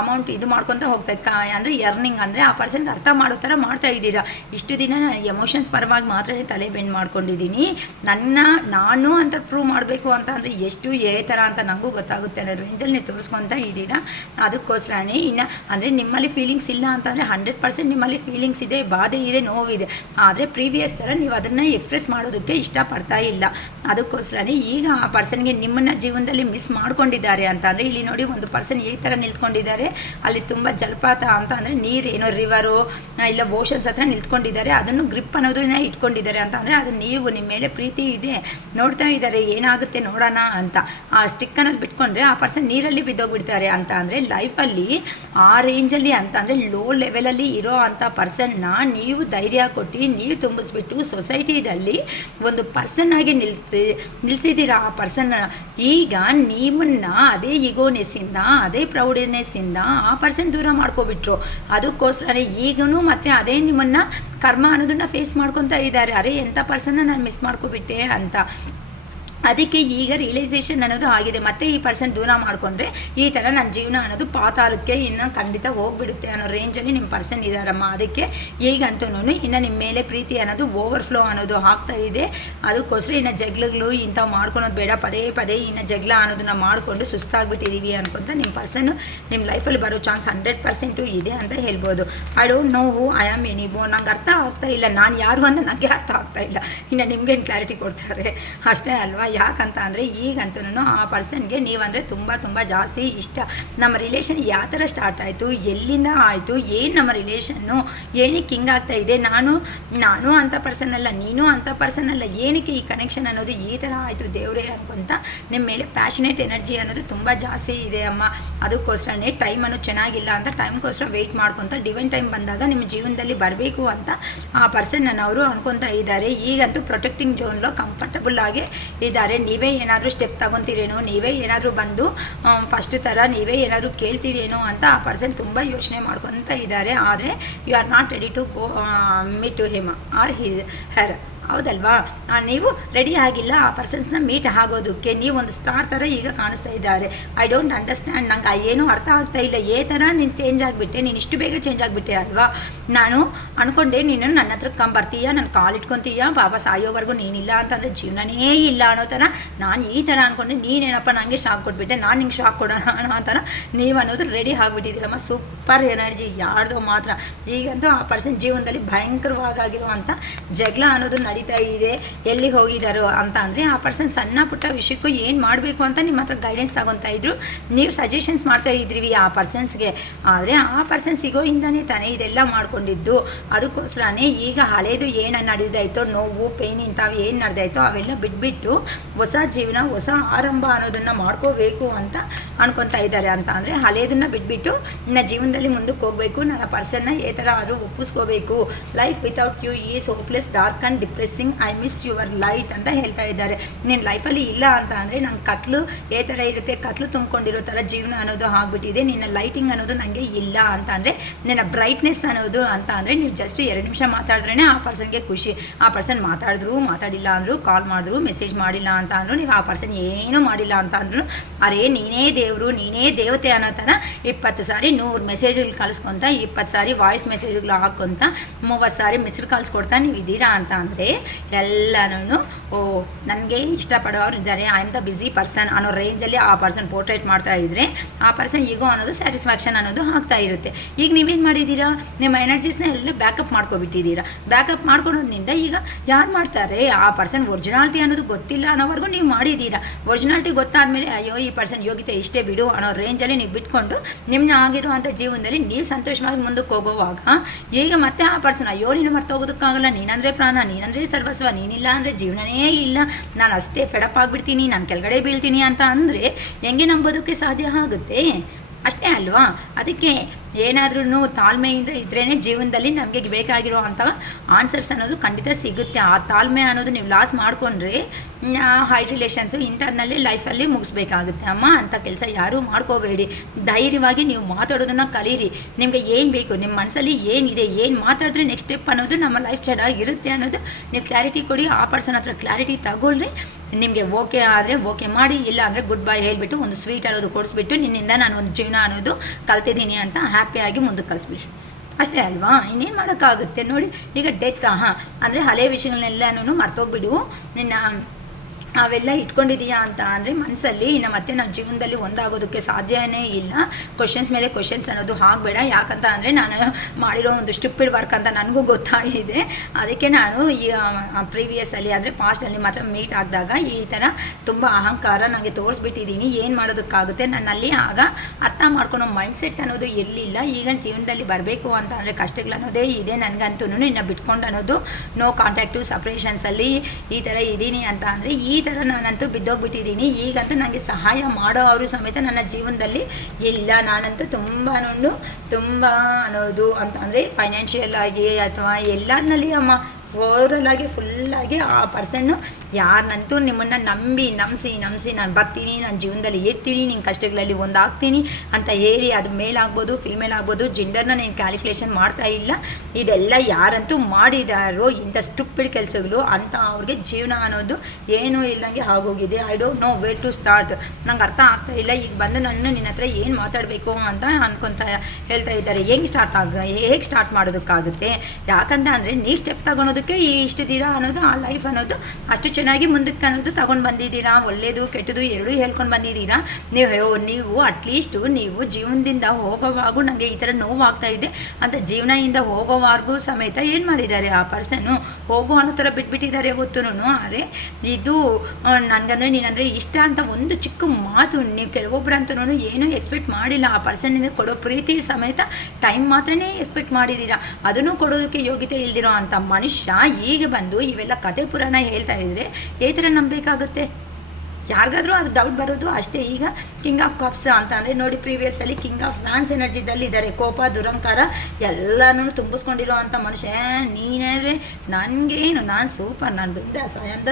ಅಮೌಂಟ್ ಇದು ಮಾಡ್ಕೊತ ಹೋಗ್ತಾ ಅಂದರೆ ಎರ್ನಿಂಗ್ ಅಂದರೆ ಆ ಪರ್ಸನ್ಗೆ ಅರ್ಥ ಮಾಡೋ ಥರ ಮಾಡ್ತಾ ಇದ್ದೀರಾ. ಇಷ್ಟು ದಿನ ನಾನು ಎಮೋಷನ್ಸ್ ಪರವಾಗಿ ಮಾತ್ರ ತಲೆ ಬೆಂಡ್ ಮಾಡ್ಕೊಂಡಿದ್ದೀನಿ. ನಾನು ಅಂತ ಪ್ರೂವ್ ಮಾಡಬೇಕು ಅಂತ ಅಂದರೆ ಎಷ್ಟು ಥರ ಅಂತ ನನಗೂ ಗೊತ್ತಾಗುತ್ತೆ ಅನ್ನೋ ರೇಂಜಲ್ಲಿ ನೀವು ತೋರಿಸ್ಕೊತಾ ಇದ್ದೀರಾ. ಅದಕ್ಕೋಸ್ಕರನೇ ಇನ್ನು ಅಂದರೆ ನಿಮ್ಮಲ್ಲಿ ಫೀಲಿಂಗ್ಸ್ ಇಲ್ಲ ಅಂತಂದರೆ 100% ನಿಮ್ಮಲ್ಲಿ ಫೀಲಿಂಗ್ಸ್ ಇದೆ, ಬಾಧೆ ಇದೆ, ನೋವಿದೆ. ಆದರೆ ಪ್ರೀವಿಯಸ್ ಥರ ನೀವು ಅದನ್ನು ಎಕ್ಸ್ಪ್ರೆಸ್ ಮಾಡೋದಕ್ಕೆ ಇಷ್ಟಪಡ್ತಾ ಇಲ್ಲ. ಅದಕ್ಕೋಸ್ಕರನೇ ಈಗ ಆ ಪರ್ಸನ್ಗೆ ನಿಮ್ಮನ್ನು ಜೀವನದಲ್ಲಿ ಮಿಸ್ ಮಾಡ್ಕೊಂಡಿದ್ದಾರೆ ಅಂತ ಅಂದರೆ ಇಲ್ಲಿ ನೋಡಿ ಒಂದು ಪರ್ಸನ್ ಈ ಥರ ನಿಂತ್ಕೊಂಡಿದ್ದಾರೆ. ಅಲ್ಲಿ ತುಂಬ ಜಲಪಾತ ಅಂತ ಅಂದರೆ ನೀರೇನೋ ರಿವರು ಇಲ್ಲ ಓಷನ್ಸ್ ಹತ್ರ ನಿಂತ್ಕೊಂಡಿದ್ದಾರೆ. ಅದನ್ನು ಗ್ರಿಪ್ ಅನ್ನೋದನ್ನ ಇಟ್ಕೊಂಡಿದ್ದಾರೆ ಅಂತ ಅಂದರೆ ಅದು ನೀವು ನಿಮ್ಮ ಮೇಲೆ ಪ್ರೀತಿ ಇದೆ, ನೋಡ್ತಾ ಇದ್ದಾರೆ ಏನಾಗುತ್ತೆ ನೋಡೋಣ ಅಂತ. ಆ ಸ್ಟಿಕ್ ಅನ್ನೋದು ಬಿಟ್ಕೊಂಡ್ರೆ ಆ ಪರ್ಸನ್ ನೀರಲ್ಲಿ ಬಿದ್ದೋಗ್ಬಿಡ್ತಾರೆ ಅಂತ ಅಂದರೆ ಲೈಫಲ್ಲಿ ಆ ರೇಂಜಲ್ಲಿ ಅಂತ ಅಂದರೆ ಲೋ ಲೆವೆಲಲ್ಲಿ ಇರೋ ಅಂಥ ಪರ್ಸನ್ನ ನೀವು ಧೈರ್ಯ ಕೊಟ್ಟು ನೀವು ತುಂಬಿಸ್ಬಿಟ್ಟು ಸೊಸೈಟಿದಲ್ಲಿ ಒಂದು ಪರ್ಸನ್ ಆಗಿ ನಿಲ್ಲಿಸಿದ್ದೀರಾ ಆ ಪರ್ಸನ್ನ. ಈಗ ನಿಮ್ಮನ್ನು ಅದೇ ಈಗೋನೆಸ್ಸಿಂದ ಅದೇ ಪ್ರೌಡ್ನೆಸ್ಸಿಂದ ಆ ಪರ್ಸನ್ ದೂರ ಮಾಡ್ಕೊಬಿಟ್ರು. ಅದಕ್ಕೋಸ್ಕರ ಈಗಲೂ ಮತ್ತೆ ಅದೇ ನಿಮ್ಮನ್ನು ಕರ್ಮ ಅನ್ನೋದನ್ನು ಫೇಸ್ ಮಾಡ್ಕೊತಾ ಇದ್ದಾರೆ. ಅರೆ ಎಂಥ ಪರ್ಸನ್ನ ನಾನು ಮಿಸ್ ಮಾಡ್ಕೊಬಿಟ್ಟೆ ಅಂತ. ಅದಕ್ಕೆ ಈಗ ರಿಯಲೈಸೇಷನ್ ಅನ್ನೋದು ಆಗಿದೆ. ಮತ್ತು ಈ ಪರ್ಸನ್ ದೂರ ಮಾಡಿಕೊಂಡ್ರೆ ಈ ಥರ ನನ್ನ ಜೀವನ ಅನ್ನೋದು ಪಾತಾಳಕ್ಕೆ ಇನ್ನು ಖಂಡಿತ ಹೋಗ್ಬಿಡುತ್ತೆ ಅನ್ನೋ ರೇಂಜಲ್ಲಿ ನಿಮ್ಮ ಪರ್ಸನ್ ಇದ್ದಾರಮ್ಮ. ಅದಕ್ಕೆ ಈಗಂತೂ ಇನ್ನು ನಿಮ್ಮ ಮೇಲೆ ಪ್ರೀತಿ ಅನ್ನೋದು ಓವರ್ಫ್ಲೋ ಅನ್ನೋದು ಆಗ್ತಾ ಇದೆ. ಅದಕ್ಕೋಸ್ಕರ ಇನ್ನು ಜಗ್ಲಗಳು ಇಂಥವು ಮಾಡ್ಕೊಳೋದು ಬೇಡ. ಪದೇ ಪದೇ ಇನ್ನು ಜಗಳ ಅನ್ನೋದನ್ನ ಮಾಡಿಕೊಂಡು ಸುಸ್ತಾಗ್ಬಿಟ್ಟಿದ್ದೀವಿ ಅನ್ಕೊಂತ ನಿಮ್ಮ ಪರ್ಸನ್ ನಿಮ್ಮ ಲೈಫಲ್ಲಿ ಬರೋ ಚಾನ್ಸ್ 100% ಇದೆ ಅಂತ ಹೇಳ್ಬೋದು. I don't know who I am anymore. ನಂಗೆ ಅರ್ಥ ಆಗ್ತಾ ಇಲ್ಲ ನಾನು ಯಾರು ಅಂತ ನನಗೆ ಅರ್ಥ ಆಗ್ತಾ ಇಲ್ಲ. ಇನ್ನು ನಿಮ್ಗೇನು ಕ್ಲಾರಿಟಿ ಕೊಡ್ತಾರೆ ಅಷ್ಟೇ ಅಲ್ವಾ. ಯಾಕಂತ ಅಂದರೆ ಈಗಂತೂ ಆ ಪರ್ಸನ್ಗೆ ನೀವಂದರೆ ತುಂಬ ತುಂಬ ಜಾಸ್ತಿ ಇಷ್ಟ. ನಮ್ಮ ರಿಲೇಷನ್ ಯಾವ ಥರ ಸ್ಟಾರ್ಟ್ ಆಯಿತು, ಎಲ್ಲಿಂದ ಆಯಿತು, ಏನು ನಮ್ಮ ರಿಲೇಷನ್ನು, ಏನಕ್ಕೆ ಹಿಂಗಾಗ್ತಾ ಇದೆ, ನಾನು ಅಂಥ ಪರ್ಸನ್ ಅಲ್ಲ, ನೀನು ಅಂಥ ಪರ್ಸನ್ ಅಲ್ಲ, ಏನಕ್ಕೆ ಈ ಕನೆಕ್ಷನ್ ಅನ್ನೋದು ಈ ಥರ ಆಯಿತು ದೇವರೇ ಅನ್ಕೊಂತ ನಿಮ್ಮ ಮೇಲೆ ಪ್ಯಾಷನೇಟ್ ಎನರ್ಜಿ ಅನ್ನೋದು ತುಂಬ ಜಾಸ್ತಿ ಇದೆ ಅಮ್ಮ. ಅದಕ್ಕೋಸ್ಕರನೇ ಟೈಮ್ ಅನ್ನೋದು ಚೆನ್ನಾಗಿಲ್ಲ ಅಂತ ಟೈಮ್ಗೋಸ್ಕರ ವೆಯ್ಟ್ ಮಾಡ್ಕೊತ ಡಿವೈನ್ ಟೈಮ್ ಬಂದಾಗ ನಿಮ್ಮ ಜೀವನದಲ್ಲಿ ಬರಬೇಕು ಅಂತ ಆ ಪರ್ಸನ್ ಅವರು ಅನ್ಕೊತಾ ಇದ್ದಾರೆ. ಈಗಂತೂ ಪ್ರೊಟೆಕ್ಟಿಂಗ್ ಝೋನ್లో ಕಂಫರ್ಟಬಲ್ ಆಗಿ ಇದ್ದಾರೆ. ನೀವೇ ಏನಾದರೂ ಸ್ಟೆಪ್ ತಗೊತೀರೇನೋ, ನೀವೇ ಏನಾದರೂ ಬಂದು ಫಸ್ಟ್ ಥರ ನೀವೇ ಏನಾದರೂ ಕೇಳ್ತೀರೇನೋ ಅಂತ ಆ ಪರ್ಸನ್ ತುಂಬ ಯೋಚನೆ ಮಾಡ್ಕೊತ ಇದ್ದಾರೆ. ಆದರೆ you are not ready to go meet to him or her. ಹೌದಲ್ವಾ. ನೀವು ರೆಡಿ ಆಗಿಲ್ಲ ಆ ಪರ್ಸನ್ಸ್ನ ಮೀಟ್ ಆಗೋದಕ್ಕೆ. ನೀವು ಒಂದು ಸ್ಟಾರ್ ಥರ ಈಗ ಕಾಣಿಸ್ತಾ ಇದ್ದಾರೆ. I don't understand. ನಂಗೆ ಏನೂ ಅರ್ಥ ಆಗ್ತಾ ಇಲ್ಲ. ಥರ ನೀನು ಚೇಂಜ್ ಆಗಿಬಿಟ್ಟೆ, ನೀನು ಇಷ್ಟು ಬೇಗ ಚೇಂಜ್ ಆಗಿಬಿಟ್ಟೆ ಅಲ್ವಾ. ನಾನು ಅಂದ್ಕೊಂಡೆ ನೀನು ನನ್ನ ಹತ್ರ ಬರ್ತೀಯ, ನನ್ನ ಕಾಲ್ ಇಟ್ಕೊತೀಯ, ಪಾಪ ಸಾಯೋವರೆಗೂ ನೀನಿಲ್ಲ ಅಂತಂದರೆ ಜೀವನನೇ ಇಲ್ಲ ಅನ್ನೋ ಥರ ನಾನು ಈ ಥರ ಅಂದ್ಕೊಂಡೆ. ನೀನೇನಪ್ಪ ನನಗೆ ಶಾಕ್ ಕೊಟ್ಬಿಟ್ಟೆ, ನಾನು ನಿಂಗೆ ಶಾಕ್ ಕೊಡೋಣ ಅನ್ನೋ ಥರ ನೀವು ಅನ್ನೋದು ರೆಡಿ ಆಗಿಬಿಟ್ಟಿದ್ದೀರಮ್ಮ. ಸೂಪರ್ ಎನರ್ಜಿ ಯಾರ್ದೋ ಮಾತ್ರ. ಈಗಂತೂ ಆ ಪರ್ಸನ್ ಜೀವನದಲ್ಲಿ ಭಯಂಕರವಾಗಿರೋ ಅಂಥ ಜಗಳ ಅನ್ನೋದು ನಡೀತಾ ಇದೆ. ಎಲ್ಲಿ ಹೋಗಿದ್ದಾರೋ ಅಂತ ಅಂದರೆ ಆ ಪರ್ಸನ್ ಸಣ್ಣ ಪುಟ್ಟ ವಿಷಯಕ್ಕೂ ಏನು ಮಾಡಬೇಕು ಅಂತ ನಿಮ್ಮ ಹತ್ರ ಗೈಡೆನ್ಸ್ ತಗೊತಾ ಇದ್ರು. ನೀವು ಸಜೆಷನ್ಸ್ ಮಾಡ್ತಾ ಇದ್ರಿ ಆ ಪರ್ಸನ್ಸ್ಗೆ. ಆದರೆ ಆ ಪರ್ಸನ್ ಸಿಗೋಯಿಂದನೇ ತಾನೇ ಇದೆಲ್ಲ ಮಾಡ್ಕೊಂಡಿದ್ದು. ಅದಕ್ಕೋಸ್ಕರನೇ ಈಗ ಹಳೇದು ಏನು ನಡೆದಾಯ್ತೋ, ನೋವು ಪೇನ್ ಇಂಥವು ಏನು ನಡೆದಾಯ್ತೋ ಅವೆಲ್ಲ ಬಿಟ್ಬಿಟ್ಟು ಹೊಸ ಜೀವನ ಹೊಸ ಆರಂಭ ಅನ್ನೋದನ್ನು ಮಾಡ್ಕೋಬೇಕು ಅಂತ ಅನ್ಕೊತಾ ಇದ್ದಾರೆ. ಅಂತ ಅಂದರೆ ಹಳೇದನ್ನು ಬಿಟ್ಬಿಟ್ಟು ನನ್ನ ಜೀವನದಲ್ಲಿ ಮುಂದಕ್ಕೆ ಹೋಗಬೇಕು, ನನ್ನ ಪರ್ಸನ್ನ ಈ ಥರ ಆದರೂ ಒಪ್ಪಿಸ್ಕೋಬೇಕು. Life without you is hopeless, dark and depressing, I miss your light ಅಂತ ಹೇಳ್ತಾ ಇದ್ದಾರೆ. ನೀನು ಲೈಫಲ್ಲಿ ಇಲ್ಲ ಅಂತ ಅಂದರೆ ನಂಗೆ ಕತ್ಲು ಏ ಥರ ಇರುತ್ತೆ, ಕತ್ಲು ತುಂಬಿಕೊಂಡಿರೋ ಥರ ಜೀವನ ಅನ್ನೋದು ಆಗಿಬಿಟ್ಟಿದೆ. ನಿನ್ನ ಲೈಟಿಂಗ್ ಅನ್ನೋದು ನನಗೆ ಇಲ್ಲ ಅಂತ ಅಂದರೆ, ನಿನ್ನ ಬ್ರೈಟ್ನೆಸ್ ಅನ್ನೋದು ಅಂತ ಅಂದರೆ ನೀವು ಜಸ್ಟ್ 2 ನಿಮಿಷ ಮಾತಾಡಿದ್ರೇ ಆ ಪರ್ಸನ್ಗೆ ಖುಷಿ. ಆ ಪರ್ಸನ್ ಮಾತಾಡಿದ್ರು ಮಾತಾಡಿಲ್ಲ ಅಂದರು, ಕಾಲ್ ಮಾಡಿದ್ರು ಮೆಸೇಜ್ ಮಾಡಿಲ್ಲ ಅಂತ ಅಂದರು, ನೀವು ಆ ಪರ್ಸನ್ ಏನೂ ಮಾಡಿಲ್ಲ ಅಂತ ಅಂದರು, ಅರೇ ನೀನೇ ದೇವರು ನೀನೇ ದೇವತೆ ಅನ್ನೋ ಥರ 20 ಸಾರಿ 100 ಮೆಸೇಜ್ಗಳು ಕಳಿಸ್ಕೊತ, 20 ಸಾರಿ ವಾಯ್ಸ್ ಮೆಸೇಜ್ಗಳು ಹಾಕ್ಕೊತ, 30 ಸಾರಿ ಮಿಸ್ಡ್ ಕಾಲ್ಸ್ ಕೊಡ್ತಾ ನೀವು ಇದ್ದೀರಾ ಅಂತ ಅಂದರೆ ಎಲ್ಲನೂ ನನಗೆ ಇಷ್ಟಪಡೋರು ಇದ್ದಾರೆ, I am the busy person ಅನ್ನೋ ರೇಂಜಲ್ಲಿ ಆ ಪರ್ಸನ್ ಪೋರ್ಟ್ರೇಟ್ ಮಾಡ್ತಾ ಇದ್ದರೆ ಆ ಪರ್ಸನ್ ಈಗೋ ಅನ್ನೋದು ಸ್ಯಾಟಿಸ್ಫ್ಯಾಕ್ಷನ್ ಅನ್ನೋದು ಆಗ್ತಾ ಇರುತ್ತೆ. ಈಗ ನೀವೇನು ಮಾಡಿದ್ದೀರಾ, ನಿಮ್ಮ ಎನರ್ಜೀಸ್ನ ಎಲ್ಲ ಬ್ಯಾಕಪ್ ಮಾಡ್ಕೊಬಿಟ್ಟಿದ್ದೀರಾ. ಬ್ಯಾಕಪ್ ಮಾಡ್ಕೊಳೋದ್ರಿಂದ ಈಗ ಯಾರು ಮಾಡ್ತಾರೆ, ಆ ಪರ್ಸನ್ ಒರಿಜಿನಾಲಿಟಿ ಅನ್ನೋದು ಗೊತ್ತಿಲ್ಲ ಅನ್ನೋವರೆಗೂ ನೀವು ಮಾಡಿದ್ದೀರಾ. ಒರಿಜಿನಾಲಿಟಿ ಗೊತ್ತಾದಮೇಲೆ ಅಯ್ಯೋ ಈ ಪರ್ಸನ್ ಯೋಗ್ಯತೆ ಇಷ್ಟೇ ಬಿಡು ಅನ್ನೋ ರೇಂಜಲ್ಲಿ ನೀವು ಬಿಟ್ಕೊಂಡು ನಿಮ್ಮನ್ನ ಆಗಿರುವಂಥ ಜೀವನದಲ್ಲಿ ನೀವು ಸಂತೋಷವಾಗಿ ಮುಂದಕ್ಕೆ ಹೋಗೋವಾಗ ಈಗ ಮತ್ತೆ ಆ ಪರ್ಸನ್ ಅಯ್ಯೋ ನೀನು ಮರ್ತೋಗೋದಕ್ಕಾಗಲ್ಲ, ನೀನಂದರೆ ಪ್ರಾಣ, ನೀನಂದರೆ ಸರ್ವಸ್ವ, ನೀನಿಲ್ಲ ಅಂದರೆ ಜೀವನನೇ ಇಲ್ಲ, ನಾನು ಅಷ್ಟೇ ಫೆಡಪ್ ಆಗಿಬಿಡ್ತೀನಿ, ನಾನು ಕೆಳಗಡೆ ಬೀಳ್ತೀನಿ ಅಂತ ಅಂದರೆ ಹೆಂಗೆ ನಂಬೋದಕ್ಕೆ ಸಾಧ್ಯ ಆಗುತ್ತೆ? ಅಷ್ಟೇ ಅಲ್ವಾ. ಅದಕ್ಕೆ ಏನಾದ್ರೂ ತಾಳ್ಮೆಯಿಂದ ಇದ್ರೇ ಜೀವನದಲ್ಲಿ ನಮಗೆ ಬೇಕಾಗಿರೋ ಅಂಥ ಆನ್ಸರ್ಸ್ ಅನ್ನೋದು ಖಂಡಿತ ಸಿಗುತ್ತೆ. ಆ ತಾಳ್ಮೆ ಅನ್ನೋದು ನೀವು ಲಾಸ್ ಮಾಡಿಕೊಂಡ್ರೆ ಹೈ ರಿಲೇಷನ್ಸು ಇಂಥದ್ನಲ್ಲಿ ಲೈಫಲ್ಲಿ ಮುಗಿಸ್ಬೇಕಾಗುತ್ತೆ ಅಮ್ಮ. ಅಂಥ ಕೆಲಸ ಯಾರೂ ಮಾಡ್ಕೋಬೇಡಿ. ಧೈರ್ಯವಾಗಿ ನೀವು ಮಾತಾಡೋದನ್ನು ಕಲೀರಿ. ನಿಮಗೆ ಏನು ಬೇಕು, ನಿಮ್ಮ ಮನಸ್ಸಲ್ಲಿ ಏನಿದೆ, ಏನು ಮಾತಾಡಿದ್ರೆ ನೆಕ್ಸ್ಟ್ ಸ್ಟೆಪ್ ಅನ್ನೋದು ನಮ್ಮ ಲೈಫ್ ಚೆನ್ನಾಗಿರುತ್ತೆ ಅನ್ನೋದು ನೀವು ಕ್ಲಾರಿಟಿ ಕೊಡಿ. ಆ ಪರ್ಸನ್ ಹತ್ರ ಕ್ಲಾರಿಟಿ ತಗೊಳ್ರಿ. ನಿಮಗೆ ಓಕೆ ಆದರೆ ಓಕೆ ಮಾಡಿ, ಇಲ್ಲ ಅಂದರೆ ಗುಡ್ ಬೈ ಹೇಳಿಬಿಟ್ಟು ಒಂದು ಸ್ವೀಟ್ ಅನ್ನೋದು ಕೊಡಿಸ್ಬಿಟ್ಟು ನಿನ್ನಿಂದ ನಾನು ಒಂದು ಜೀವನ ಅನ್ನೋದು ಕಲ್ತಿದ್ದೀನಿ ಅಂತ ಹ್ಯಾಪಿಯಾಗಿ ಮುಂದಕ್ಕೆ ಕಳಿಸ್ಬಿಡಿ. ಅಷ್ಟೇ ಅಲ್ವಾ, ಇನ್ನೇನು ಮಾಡೋಕ್ಕಾಗುತ್ತೆ ನೋಡಿ. ಈಗ ಡೆತ್ ಅಂದರೆ ಹಳೆ ವಿಷಯಗಳನ್ನೆಲ್ಲನೂ ಮರ್ತೋಗ್ಬಿಡು. ನಿನ್ನ ಅವೆಲ್ಲ ಇಟ್ಕೊಂಡಿದೀಯಾ ಅಂತ ಅಂದರೆ ಮನಸ್ಸಲ್ಲಿ ಇನ್ನು ಮತ್ತೆ ನಾವು ಜೀವನದಲ್ಲಿ ಒಂದಾಗೋದಕ್ಕೆ ಸಾಧ್ಯನೇ ಇಲ್ಲ. ಕ್ವಶನ್ಸ್ ಮೇಲೆ ಕ್ವಶನ್ಸ್ ಅನ್ನೋದು ಆಗಬೇಡ. ಯಾಕಂತ ಅಂದರೆ ನಾನು ಮಾಡಿರೋ ಒಂದು ಸ್ಟುಪಿಡ್ ವರ್ಕ್ ಅಂತ ನನಗೂ ಗೊತ್ತಾಗಿದೆ. ಅದಕ್ಕೆ ನಾನು ಈ ಪ್ರೀವಿಯಸ್ಸಲ್ಲಿ ಅಂದರೆ ಪಾಸ್ಟಲ್ಲಿ ಮಾತ್ರ ಮೀಟ್ ಆಗಿದಾಗ ಈ ಥರ ತುಂಬ ಅಹಂಕಾರ ನನಗೆ ತೋರಿಸ್ಬಿಟ್ಟಿದ್ದೀನಿ. ಏನು ಮಾಡೋದಕ್ಕಾಗುತ್ತೆ, ನನ್ನಲ್ಲಿ ಆಗ ಅರ್ಥ ಮಾಡ್ಕೊಳೋ ಮೈಂಡ್ಸೆಟ್ ಅನ್ನೋದು ಇರಲಿಲ್ಲ. ಈಗ ಜೀವನದಲ್ಲಿ ಬರಬೇಕು ಅಂತ ಅಂದರೆ ಕಷ್ಟಗಳು ಅನ್ನೋದೇ ಇದೆ ನನಗಂತೂ. ಇನ್ನು ಬಿಟ್ಕೊಂಡು ಅನ್ನೋದು ನೋ ಕಾಂಟ್ಯಾಕ್ಟು ಸಪ್ರೇಷನ್ಸಲ್ಲಿ ಈ ಥರ ಇದ್ದೀನಿ ಅಂತ ಅಂದರೆ ಈ ಥರ ನಾನಂತೂ ಬಿದ್ದೋಗ್ಬಿಟ್ಟಿದ್ದೀನಿ. ಈಗಂತೂ ನನಗೆ ಸಹಾಯ ಮಾಡೋ ಅವರು ಸಮೇತ ನನ್ನ ಜೀವನದಲ್ಲಿ ಇಲ್ಲ. ನಾನಂತೂ ತುಂಬ ಅನ್ನೋದು ಅಂತ ಅಂದರೆ ಫೈನಾನ್ಷಿಯಲ್ ಆಗಿ ಅಥವಾ ಎಲ್ಲರಲ್ಲಿ ಅಮ್ಮ ಓವರಲ್ಲಾಗಿ ಫುಲ್ಲಾಗಿ ಆ ಪರ್ಸನ್ನು ಯಾರನ್ನಂತೂ ನಿಮ್ಮನ್ನು ನಂಬಿಸಿ ನಾನು ಬರ್ತೀನಿ, ನನ್ನ ಜೀವನದಲ್ಲಿ ಇರ್ತೀನಿ, ನಿನ್ನ ಕಷ್ಟಗಳಲ್ಲಿ ಒಂದಾಗ್ತೀನಿ ಅಂತ ಹೇಳಿ ಅದು ಮೇಲಾಗ್ಬೋದು ಫೀಮೇಲ್ ಆಗ್ಬೋದು ಜೆಂಡರ್ನ ನೀನು ಕ್ಯಾಲ್ಕುಲೇಷನ್ ಮಾಡ್ತಾ ಇಲ್ಲ. ಇದೆಲ್ಲ ಯಾರಂತೂ ಮಾಡಿದಾರೋ ಇಂಥ ಸ್ಟುಪಿಡ್ ಕೆಲಸಗಳು ಅಂತ ಅವ್ರಿಗೆ ಜೀವನ ಅನ್ನೋದು ಏನೂ ಇಲ್ಲಂಗೆ ಆಗೋಗಿದೆ. I don't know where to start. ನಂಗೆ ಅರ್ಥ ಆಗ್ತಾ ಇಲ್ಲ. ಈಗ ಬಂದು ನನ್ನ ನಿನ್ನ ಹತ್ರ ಏನು ಮಾತಾಡಬೇಕು ಅಂತ ಹೇಳ್ತಾ ಇದ್ದಾರೆ. ಹೇಗೆ ಸ್ಟಾರ್ಟ್ ಮಾಡೋದಕ್ಕಾಗುತ್ತೆ? ಯಾಕಂತ ಅಂದರೆ ನೀವು ಸ್ಟೆಪ್ ತಗೊಳೋದಕ್ಕೆ ಇಷ್ಟು ದಿನ ಅನ್ನೋದು ಆ ಲೈಫ್ ಅನ್ನೋದು ಅಷ್ಟು ಚೆನ್ನಾಗಿ ಮುಂದಕ್ಕೆ ಅನ್ನೋದು ತಗೊಂಡು ಬಂದಿದ್ದೀರಾ. ಒಳ್ಳೆಯದು ಕೆಟ್ಟದು ಎರಡೂ ಹೇಳ್ಕೊಂಡು ಬಂದಿದ್ದೀರಾ. ನೀವು ಅಟ್ಲೀಸ್ಟು ನೀವು ಜೀವನದಿಂದ ಹೋಗೋವಾಗೂ ನನಗೆ ಈ ಥರ ನೋವಾಗ್ತಾ ಇದೆ ಅಂತ ಜೀವನದಿಂದ ಹೋಗೋವಾರ್ಗೂ ಸಮೇತ ಏನು ಮಾಡಿದ್ದಾರೆ ಆ ಪರ್ಸನ್ನು, ಹೋಗೋ ಅನ್ನೋ ಥರ ಬಿಟ್ಬಿಟ್ಟಿದ್ದಾರೆ ಹೊತ್ತೂ. ಆದರೆ ಇದು ನನಗಂದರೆ ನೀನಂದರೆ ಇಷ್ಟ ಅಂತ ಒಂದು ಚಿಕ್ಕ ಮಾತು ನೀವು ಕೆಲವೊಬ್ಬರಂತೂ ಏನೂ ಎಕ್ಸ್ಪೆಕ್ಟ್ ಮಾಡಿಲ್ಲ. ಆ ಪರ್ಸನ್ನಿಂದ ಕೊಡೋ ಪ್ರೀತಿ ಸಮೇತ ಟೈಮ್ ಮಾತ್ರನೇ ಎಕ್ಸ್ಪೆಕ್ಟ್ ಮಾಡಿದ್ದೀರಾ. ಅದನ್ನು ಕೊಡೋದಕ್ಕೆ ಯೋಗ್ಯತೆ ಇಲ್ದಿರೋ ಅಂಥ ಮನುಷ್ಯ ಈಗ ಬಂದು ಇವೆಲ್ಲ ಕತೆ ಪುರಾಣ ಹೇಳ್ತಾ ಇದ್ರೆ ಈ ಥರ ನಂಬಬೇಕಾಗುತ್ತೆ? ಯಾರಿಗಾದ್ರೂ ಅದು ಡೌಟ್ ಬರೋದು ಅಷ್ಟೇ. ಈಗ ಕಿಂಗ್ ಆಫ್ ಕಪ್ಸ್ ಅಂತ ಅಂದರೆ ನೋಡಿ, ಪ್ರೀವಿಯಸ್ಸಲ್ಲಿ ಕಿಂಗ್ ಆಫ್ ಫ್ಯಾನ್ಸ್ ಎನರ್ಜಿದಲ್ಲಿ ಇದ್ದಾರೆ. ಕೋಪ ದುರಂಕಾರ ಎಲ್ಲನೂ ತುಂಬಿಸ್ಕೊಂಡಿರೋ ಅಂಥ ಮನುಷ್ಯ. ನೀನಾದರೆ ನನಗೇನು, ನಾನು ಸೂಪರ್, ನಾನು ಬಿಂದಾಸ್ ಅಂತ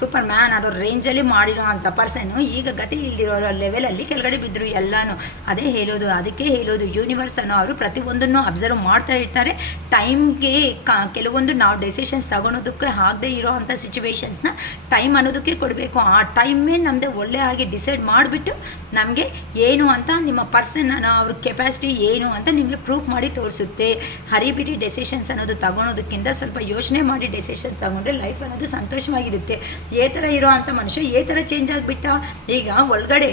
ಸೂಪರ್ ಮ್ಯಾನ್ ಅನ್ನೋ ರೇಂಜಲ್ಲಿ ಮಾಡಿರೋ ಅಂಥ ಪರ್ಸನ್ನು ಈಗ ಗತಿ ಇಲ್ದಿರೋ ಲೆವೆಲಲ್ಲಿ ಕೆಳಗಡೆ ಬಿದ್ದರು ಎಲ್ಲನೂ. ಅದಕ್ಕೆ ಹೇಳೋದು ಯೂನಿವರ್ಸ್ ಅನ್ನೋ ಅವರು ಪ್ರತಿಯೊಂದನ್ನು ಅಬ್ಸರ್ವ್ ಮಾಡ್ತಾ ಇರ್ತಾರೆ. ಟೈಮ್ಗೆ ಕೆಲವೊಂದು ನಾವು ಡೆಸಿಷನ್ಸ್ ತಗೊಳೋದಕ್ಕೆ ಆಗದೆ ಇರೋ ಅಂಥ ಸಿಚುವೇಶನ್ಸ್ನ ಟೈಮ್ ಅನ್ನೋದಕ್ಕೆ ಕೊಡಬೇಕು. ಆ ಟೈಮೇ ನಮ್ಮದೇ ಒಳ್ಳೆ ಆಗಿ ಡಿಸೈಡ್ ಮಾಡಿಬಿಟ್ಟು ನಮಗೆ ಏನು ಅಂತ ನಿಮ್ಮ ಪರ್ಸನ್ ಅವ್ರ ಕೆಪಾಸಿಟಿ ಏನು ಅಂತ ನಿಮಗೆ ಪ್ರೂಫ್ ಮಾಡಿ ತೋರಿಸುತ್ತೆ. ಹರಿಬಿರಿ ಡೆಸಿಷನ್ಸ್ ಅನ್ನೋದು ತಗೊಳೋದಕ್ಕಿಂತ ಸ್ವಲ್ಪ ಯೋಚನೆ ಮಾಡಿ ಡೆಸಿಷನ್ಸ್ ತಗೊಂಡ್ರೆ ಲೈಫ್ ಅನ್ನೋದು ಸಂತೋಷವಾಗಿರುತ್ತೆ. ಥರ ಇರೋ ಅಂಥ ಮನುಷ್ಯ ಥರ ಚೇಂಜ್ ಆಗಿಬಿಟ್ಟ. ಈಗ ಒಳಗಡೆ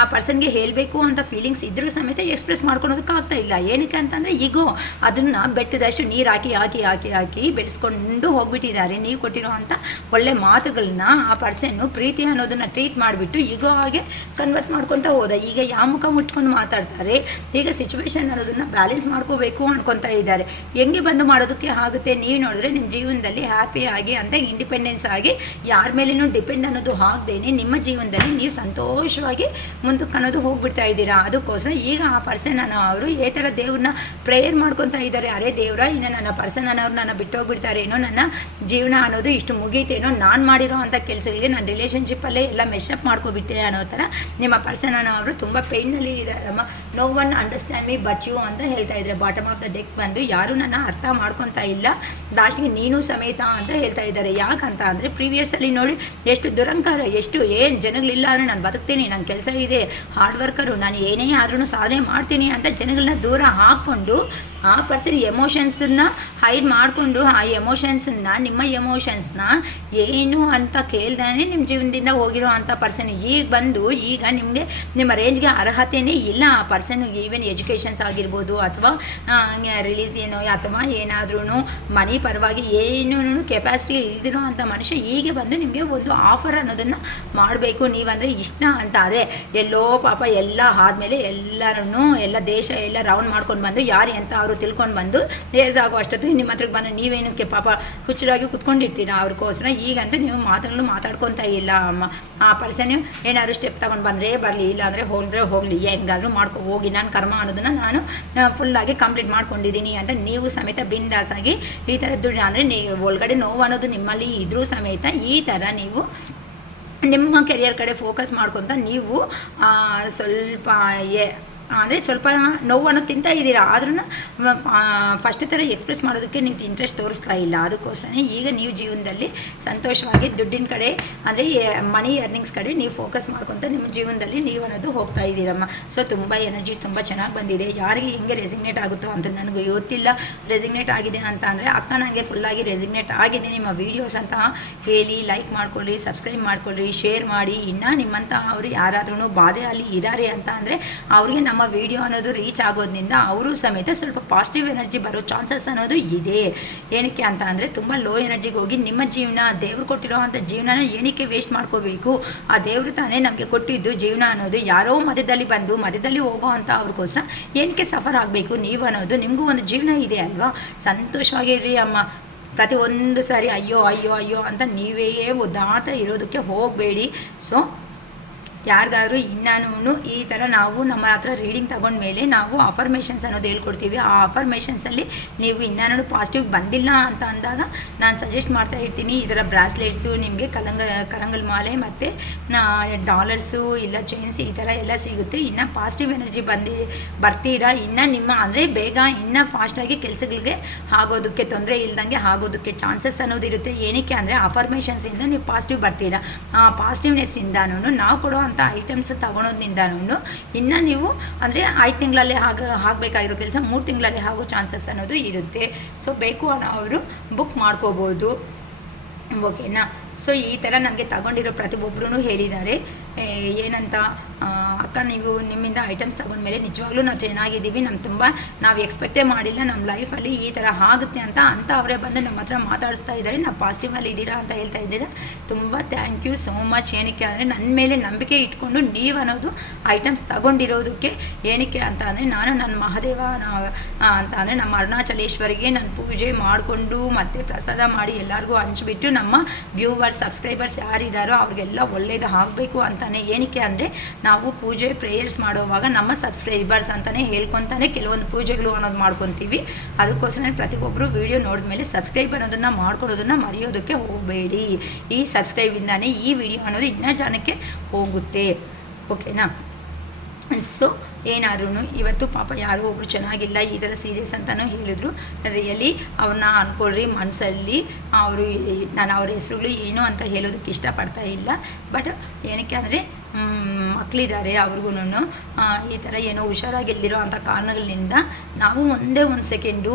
ಆ ಪರ್ಸನ್ಗೆ ಹೇಳಬೇಕು ಅಂತ ಫೀಲಿಂಗ್ಸ್ ಇದ್ರೂ ಸಮೇತ ಎಕ್ಸ್ಪ್ರೆಸ್ ಮಾಡ್ಕೊಳೋದಕ್ಕಾಗ್ತಾ ಇಲ್ಲ. ಏನಕ್ಕೆ ಅಂತಂದರೆ ಈಗೋ ಅದನ್ನು ಬೆಟ್ಟದಷ್ಟು ನೀರು ಹಾಕಿ ಬೆಳೆಸ್ಕೊಂಡು ಹೋಗ್ಬಿಟ್ಟಿದ್ದಾರೆ. ನೀವು ಕೊಟ್ಟಿರೋ ಅಂಥ ಒಳ್ಳೆ ಮಾತುಗಳನ್ನ ಆ ಪರ್ಸನ್ನು ಪ್ರೀತಿ ಅನ್ನೋದನ್ನು ಟ್ರೀಟ್ ಮಾಡಿಬಿಟ್ಟು ಈಗೋ ಹಾಗೆ ಕನ್ವರ್ಟ್ ಮಾಡ್ಕೊತ ಹೋದ. ಈಗ ಯಾವ ಮುಖ ಮುಟ್ಕೊಂಡು ಮಾತಾಡ್ತಾರೆ. ಈಗ ಸಿಚುವೇಶನ್ ಅನ್ನೋದನ್ನು ಬ್ಯಾಲೆನ್ಸ್ ಮಾಡ್ಕೋಬೇಕು ಅನ್ಕೊತಾ ಇದ್ದಾರೆ. ಹೆಂಗೆ ಬಂದು ಮಾಡೋದಕ್ಕೆ ಆಗುತ್ತೆ? ನೀವು ನೋಡಿದ್ರೆ ನಿಮ್ಮ ಜೀವನದಲ್ಲಿ ಹ್ಯಾಪಿಯಾಗಿ ಅಂತ ಇಂಡಿಪೆಂಡೆನ್ಸ್ ಆಗಿ ಯಾರ ಮೇಲೇನೂ ಡಿಪೆಂಡ್ ಅನ್ನೋದು ಆಗದೇನೆ ನಿಮ್ಮ ಜೀವನದಲ್ಲಿ ನೀವು ಸಂತೋಷವಾಗಿ ಮುಂದಕ್ಕೆ ಅನ್ನೋದು ಹೋಗ್ಬಿಡ್ತಾ ಇದ್ದೀರಾ. ಅದಕ್ಕೋಸ್ಕರ ಈಗ ಆ ಪರ್ಸನ್ ಅವರು ಥರ ದೇವ್ರನ್ನ ಪ್ರೇಯರ್ ಮಾಡ್ಕೊತಾ ಇದ್ದಾರೆ. ಅರೆ ದೇವ್ರ, ಇನ್ನು ನನ್ನ ಪರ್ಸನ್ ಅನ್ನೋರು ನನ್ನ ಬಿಟ್ಟೋಗ್ಬಿಡ್ತಾರೇನೋ, ನನ್ನ ಜೀವನ ಅನ್ನೋದು ಇಷ್ಟು ಮುಗೀತೇನೋ, ನಾನು ಮಾಡಿರೋ ಅಂಥ ಕೆಲಸಗಳಿಗೆ ನನ್ನ ರಿಲೇಷನ್ಶಿಪ್ಪಲ್ಲೇ ಎಲ್ಲ ಮೆಶಪ್ ಮಾಡ್ಕೊಬಿಟ್ಟೆ ಅನ್ನೋ ಥರ ನಿಮ್ಮ ಪರ್ಸನ್ ಅವರು ತುಂಬ ಪೇಯ್ನಲ್ಲಿ ಇದ್ದಾರಮ್ಮ. No one understand me but you ಅಂತ ಹೇಳ್ತಾ ಇದ್ದಾರೆ. ಬಾಟಮ್ ಆಫ್ ದ ಡೆಕ್ ಬಂದು ಯಾರೂ ನನ್ನ ಅರ್ಥ ಮಾಡ್ಕೊತಾ ಇಲ್ಲ, ಲಾಸ್ಟ್ಗೆ ನೀನು ಸಮೇತ ಅಂತ ಹೇಳ್ತಾ ಇದ್ದಾರೆ. ಯಾಕಂತ ಅಂದರೆ ಪ್ರೀವಿಯಸ್ಸಲ್ಲಿ ನೋಡಿ ಎಷ್ಟು ದುರಂಕಾರ, ಎಷ್ಟು ಏನು ಜನಗಳಿಲ್ಲ ಅಂದರೆ ನಾನು ಬದುಕ್ತೀನಿ, ನನ್ನ ಕೆಲಸ ಇದೆ, ಹಾರ್ಡ್ ವರ್ಕರು, ನಾನು ಏನೇ ಆದ್ರೂ ಸಾಧನೆ ಮಾಡ್ತೀನಿ ಅಂತ ಜನಗಳನ್ನ ದೂರ ಹಾಕ್ಕೊಂಡು ಆ ಪರ್ಸನ್ ಎಮೋಷನ್ಸನ್ನ ಹೈಡ್ ಮಾಡಿಕೊಂಡು ಆ ಎಮೋಷನ್ಸನ್ನ ನಿಮ್ಮ ಎಮೋಷನ್ಸ್ನ ಏನು ಅಂತ ಕೇಳ್ದಾನೆ ನಿಮ್ಮ ಜೀವನದಿಂದ ಹೋಗಿರೋ ಅಂಥ ಪರ್ಸನ್ ಈಗ ನಿಮಗೆ ನಿಮ್ಮ ರೇಂಜ್ಗೆ ಅರ್ಹತೆಯೇ ಇಲ್ಲ. ಆ ಪರ್ಸನ್ಗೆ ಈವನ್ ಎಜುಕೇಷನ್ಸ್ ಆಗಿರ್ಬೋದು ಅಥವಾ ರಿಲೀಸಿಯನೋ ಅಥವಾ ಏನಾದ್ರೂ ಮನಿ ಪರವಾಗಿ ಏನೂ ಕೆಪಾಸಿಟಿ ಇಲ್ದಿರೋ ಅಂಥ ಮನುಷ್ಯ ಹೀಗೆ ಬಂದು ನಿಮಗೆ ಒಂದು ಆಫರ್ ಅನ್ನೋದನ್ನು ಮಾಡಬೇಕು ನೀವಂದರೆ ಇಷ್ಟ ಅಂತ. ಆದರೆ ಎಲ್ಲೋ ಪಾಪ ಎಲ್ಲ ಆದಮೇಲೆ ಎಲ್ಲ ದೇಶ ಎಲ್ಲ ರೌಂಡ್ ಮಾಡ್ಕೊಂಡು ಬಂದು ಯಾರು ಅಂತ ಅವರು ತಿಳ್ಕೊಂಡು ಬಂದು ಏಜ್ ಆಗೋ ಅಷ್ಟೊತ್ತು ನಿಮ್ಮ ಹತ್ರಕ್ಕೆ ಬಂದು ನೀವೇನಕ್ಕೆ ಪಾಪ ಹುಚ್ಚರಾಗಿ ಕುತ್ಕೊಂಡಿರ್ತೀರಾ ಅವ್ರಿಗೋಸ್ಕರ. ಈಗಂತೂ ನೀವು ಮಾತಾಡ್ಕೊತಾ ಇಲ್ಲ ಅಮ್ಮ. ಅಮ್ಮ. ಆ ಪರ್ಸನ್ ಏನಾದರೂ ಸ್ಟೆಪ್ ತೊಗೊಂಡು ಬಂದರೆ ಬರಲಿ, ಇಲ್ಲಾಂದರೆ ಹೋಗಲಿ, ಹೆಂಗಾದರೂ ಹೋಗಿ ನಾನು ಕರ್ಮ ಅನ್ನೋದನ್ನು ನಾನು ಫುಲ್ಲಾಗಿ ಕಂಪ್ಲೀಟ್ ಮಾಡ್ಕೊಂಡಿದ್ದೀನಿ ಅಂತ ನೀವು ಸಮೇತ ಬಿಂದಾಸಾಗಿ ಈ ಥರ ದುಡ್ಡು ಅಂದರೆ ನೀವು ಒಳಗಡೆ ನೋವು ಅನ್ನೋದು ನಿಮ್ಮಲ್ಲಿ ಇದ್ರೂ ಸಮೇತ ಈ ಥರ ನೀವು ನಿಮ್ಮ ಕೆರಿಯರ್ ಕಡೆ ಫೋಕಸ್ ಮಾಡ್ಕೊತ ನೀವು ಸ್ವಲ್ಪ ಅಂದರೆ ಸ್ವಲ್ಪ ನೋವನ್ನು ತಿಂತಾ ಇದ್ದೀರಾ, ಆದ್ರೂ ಫಸ್ಟ್ ಥರ ಎಕ್ಸ್ಪ್ರೆಸ್ ಮಾಡೋದಕ್ಕೆ ನೀವು ಇಂಟ್ರೆಸ್ಟ್ ತೋರಿಸ್ತಾ ಇಲ್ಲ. ಅದಕ್ಕೋಸ್ಕರ ಈಗ ನೀವು ಜೀವನದಲ್ಲಿ ಸಂತೋಷವಾಗಿ ದುಡ್ಡಿನ ಕಡೆ ಅಂದರೆ ಮನಿ ಅರ್ನಿಂಗ್ಸ್ ಕಡೆ ನೀವು ಫೋಕಸ್ ಮಾಡ್ಕೊತ ನಿಮ್ಮ ಜೀವನದಲ್ಲಿ ನೀವು ಅನ್ನೋದು ಹೋಗ್ತಾ ಇದ್ದೀರಮ್ಮ. ಸೊ ತುಂಬ ಎನರ್ಜೀಸ್ ತುಂಬ ಚೆನ್ನಾಗಿ ಬಂದಿದೆ. ಯಾರಿಗೆ ಹೆಂಗೆ ರೆಸಿಗ್ನೇಟ್ ಆಗುತ್ತೋ ಅಂತ ನನಗೆ ಗೊತ್ತಿಲ್ಲ. ರೆಸಿಗ್ನೇಟ್ ಆಗಿದೆ ಅಂತ ಅಂದರೆ ಅಕ್ಕ ನನಗೆ ಫುಲ್ಲಾಗಿ ರೆಸಿಗ್ನೇಟ್ ಆಗಿದೆ ನಿಮ್ಮ ವೀಡಿಯೋಸ್ ಅಂತ ಹೇಳಿ ಲೈಕ್ ಮಾಡ್ಕೊಳ್ಳಿ, ಸಬ್ಸ್ಕ್ರೈಬ್ ಮಾಡ್ಕೊಳ್ಳಿ, ಶೇರ್ ಮಾಡಿ. ಇನ್ನು ನಿಮ್ಮಂಥ ಅವರು ಯಾರಾದ್ರೂ ಬಾಧೆ ಅಲ್ಲಿ ಇದ್ದಾರೆ ಅಂತ ಅಂದರೆ ಅವರಿಗೆ ನಮ್ಮ ವಿಡಿಯೋ ಅನ್ನೋದು ರೀಚ್ ಆಗೋದ್ರಿಂದ ಅವರು ಸಮೇತ ಸ್ವಲ್ಪ ಪಾಸಿಟಿವ್ ಎನರ್ಜಿ ಬರೋ ಚಾನ್ಸಸ್ ಅನ್ನೋದು ಇದೆ. ಏನಕ್ಕೆ ಅಂತ ಅಂದರೆ ತುಂಬ ಲೋ ಎನರ್ಜಿಗೆ ಹೋಗಿ ನಿಮ್ಮ ಜೀವನ ದೇವ್ರು ಕೊಟ್ಟಿರೋ ಅಂಥ ಜೀವನನ ಏನಕ್ಕೆ ವೇಸ್ಟ್ ಮಾಡ್ಕೋಬೇಕು? ಆ ದೇವರು ತಾನೇ ನಮಗೆ ಕೊಟ್ಟಿದ್ದು ಜೀವನ ಅನ್ನೋದು. ಯಾರೋ ಮಧ್ಯದಲ್ಲಿ ಹೋಗೋ ಅಂತ ಅವ್ರಿಗೋಸ್ಕರ ಏನಕ್ಕೆ ಸಫರ್ ಆಗಬೇಕು ನೀವು ಅನ್ನೋದು? ನಿಮಗೂ ಒಂದು ಜೀವನ ಇದೆ ಅಲ್ವಾ? ಸಂತೋಷವಾಗಿರ್ರಿ ಅಮ್ಮ. ಪ್ರತಿ ಒಂದು ಸಾರಿ ಅಯ್ಯೋ ಅಯ್ಯೋ ಅಯ್ಯೋ ಅಂತ ನೀವೇ ಒದ್ದಾಡ್ತಾ ಇರೋದಕ್ಕೆ ಹೋಗಬೇಡಿ. ಸೊ ಯಾರಿಗಾದ್ರೂ ಇನ್ನೂ ಈ ಥರ ನಾವು ನಮ್ಮ ಹತ್ರ ರೀಡಿಂಗ್ ತಗೊಂಡ್ಮೇಲೆ ನಾವು ಅಫರ್ಮೇಷನ್ಸ್ ಅನ್ನೋದು ಹೇಳ್ಕೊಡ್ತೀವಿ. ಆ ಅಫರ್ಮೇಷನ್ಸಲ್ಲಿ ನೀವು ಇನ್ನೂ ಪಾಸಿಟಿವ್ ಬಂದಿಲ್ಲ ಅಂತ ಅಂದಾಗ ನಾನು ಸಜೆಸ್ಟ್ ಮಾಡ್ತಾ ಇರ್ತೀನಿ, ಈ ಥರ ಬ್ರಾಸ್ಲೆಟ್ಸು ನಿಮಗೆ ಕರಂಗಲ್ ಮಾಲೆ ಮತ್ತು ಡಾಲರ್ಸು ಇಲ್ಲ ಚೈನ್ಸ್ ಈ ಥರ ಎಲ್ಲ ಸಿಗುತ್ತೆ. ಇನ್ನು ಪಾಸಿಟಿವ್ ಎನರ್ಜಿ ಬರ್ತೀರಾ, ಇನ್ನು ನಿಮ್ಮ ಅಂದರೆ ಬೇಗ ಇನ್ನೂ ಫಾಸ್ಟಾಗಿ ಕೆಲಸಗಳಿಗೆ ಆಗೋದಕ್ಕೆ ತೊಂದರೆ ಇಲ್ದಂಗೆ ಆಗೋದಕ್ಕೆ ಚಾನ್ಸಸ್ ಅನ್ನೋದಿರುತ್ತೆ. ಏನಕ್ಕೆ ಅಂದರೆ ಅಫರ್ಮೇಷನ್ಸಿಂದ ನೀವು ಪಾಸಿಟಿವ್ ಬರ್ತೀರಾ. ಆ ಪಾಸಿಟಿವ್ನೆಸ್ಸಿಂದನೂ ನಾವು ಕೊಡೋ ಐಟಮ್ಸ್ ತಗೊಳೋದ್ರಿಂದನೂ ಇನ್ನು ನೀವು ಅಂದರೆ 5 ತಿಂಗಳಲ್ಲಿ ಆಗಬೇಕಾಗಿರೋ ಕೆಲಸ 3 ತಿಂಗಳಲ್ಲಿ ಆಗೋ ಚಾನ್ಸಸ್ ಅನ್ನೋದು ಇರುತ್ತೆ. ಸೊ ಬೇಕು ಅವರು ಬುಕ್ ಮಾಡ್ಕೋಬೋದು. ಓಕೆನಾ? ಸೊ ಈ ಥರ ನನಗೆ ತಗೊಂಡಿರೋ ಪ್ರತಿಯೊಬ್ಬರೂ ಹೇಳಿದ್ದಾರೆ ಏನಂತ, ಅಕ್ಕ ನೀವು ನಿಮ್ಮಿಂದ ಐಟಮ್ಸ್ ತಗೊಂಡ್ಮೇಲೆ ನಿಜವಾಗ್ಲೂ ನಾವು ಚೆನ್ನಾಗಿದ್ದೀವಿ, ನಾವು ಎಕ್ಸ್ಪೆಕ್ಟೇ ಮಾಡಿಲ್ಲ ನಮ್ಮ ಲೈಫಲ್ಲಿ ಈ ಥರ ಆಗುತ್ತೆ ಅಂತ ಅವರೇ ಬಂದು ನಮ್ಮ ಹತ್ರ ಮಾತಾಡಿಸ್ತಾ ಇದ್ದಾರೆ. ನಾವು ಪಾಸಿಟಿವಲ್ಲಿ ಇದ್ದೀರಾ ಅಂತ ಹೇಳ್ತಾ ಇದ್ದೀರಾ. ತುಂಬ ಥ್ಯಾಂಕ್ ಯು ಸೋ ಮಚ್. ಏನಕ್ಕೆ ಅಂದರೆ ನನ್ನ ಮೇಲೆ ನಂಬಿಕೆ ಇಟ್ಕೊಂಡು ನೀವು ಅನ್ನೋದು ಐಟಮ್ಸ್ ತಗೊಂಡಿರೋದಕ್ಕೆ. ಏನಕ್ಕೆ ಅಂತ ಅಂದರೆ ನಾನು ನನ್ನ ಮಹಾದೇವ ಅಂತ ಅಂದರೆ ನಮ್ಮ ಅರುಣಾಚಲೇಶ್ವರಿಗೆ ನಾನು ಪೂಜೆ ಮಾಡಿಕೊಂಡು ಮತ್ತು ಪ್ರಸಾದ ಮಾಡಿ ಎಲ್ಲರಿಗೂ ಹಂಚ್ಬಿಟ್ಟು ನಮ್ಮ ವ್ಯೂವರ್ಸ್ ಸಬ್ಸ್ಕ್ರೈಬರ್ಸ್ ಯಾರಿದ್ದಾರೋ ಅವ್ರಿಗೆಲ್ಲ ಒಳ್ಳೇದು ಆಗಬೇಕು ಅಂತಲೇ. ಏನಕ್ಕೆ ಅಂದರೆ ನಾವು ಪೂಜೆ ಪ್ರೇಯರ್ಸ್ ಮಾಡೋವಾಗ ನಮ್ಮ ಸಬ್ಸ್ಕ್ರೈಬರ್ಸ್ ಅಂತಲೇ ಹೇಳ್ಕೊತಾನೆ ಕೆಲವೊಂದು ಪೂಜೆಗಳು ಅನ್ನೋದು ಮಾಡ್ಕೊತೀವಿ. ಅದಕ್ಕೋಸ್ಕರ ಪ್ರತಿಯೊಬ್ಬರು ವೀಡಿಯೋ ನೋಡಿದ್ಮೇಲೆ ಸಬ್ಸ್ಕ್ರೈಬ್ ಅನ್ನೋದನ್ನು ಮಾಡ್ಕೊಡೋದನ್ನು ಮರೆಯೋದಕ್ಕೆ ಹೋಗಬೇಡಿ. ಈ ಸಬ್ಸ್ಕ್ರೈಬಿಂದಾನೇ ಈ ವಿಡಿಯೋ ಅನ್ನೋದು ಇನ್ನೂ ಜನಕ್ಕೆ ಹೋಗುತ್ತೆ. ಓಕೆನಾ? ಸೊ ಏನಾದ್ರೂ ಇವತ್ತು ಪಾಪ ಯಾರೋ ಒಬ್ಬರು ಚೆನ್ನಾಗಿಲ್ಲ ಈ ಥರ ಸೀರಿಯಸ್ ಅಂತಲೂ ಹೇಳಿದ್ರು. ರಿಯಲಿ ಅವ್ರನ್ನ ಅಂದ್ಕೊಳ್ರಿ ಮನಸ್ಸಲ್ಲಿ. ನಾನು ಅವ್ರ ಹೆಸರುಗಳು ಏನು ಅಂತ ಹೇಳೋದಕ್ಕೆ ಇಷ್ಟಪಡ್ತಾ ಇಲ್ಲ. ಬಟ್ ಏನಕ್ಕೆ ಅಂದರೆ ಮಕ್ಕಳಿದ್ದಾರೆ ಅವ್ರಿಗೂ ಈ ಥರ ಏನೋ ಹುಷಾರಾಗಿಲ್ದಿರೋ ಅಂಥ ಕಾರಣಗಳಿಂದ ನಾವು ಒಂದೇ ಒಂದು ಸೆಕೆಂಡು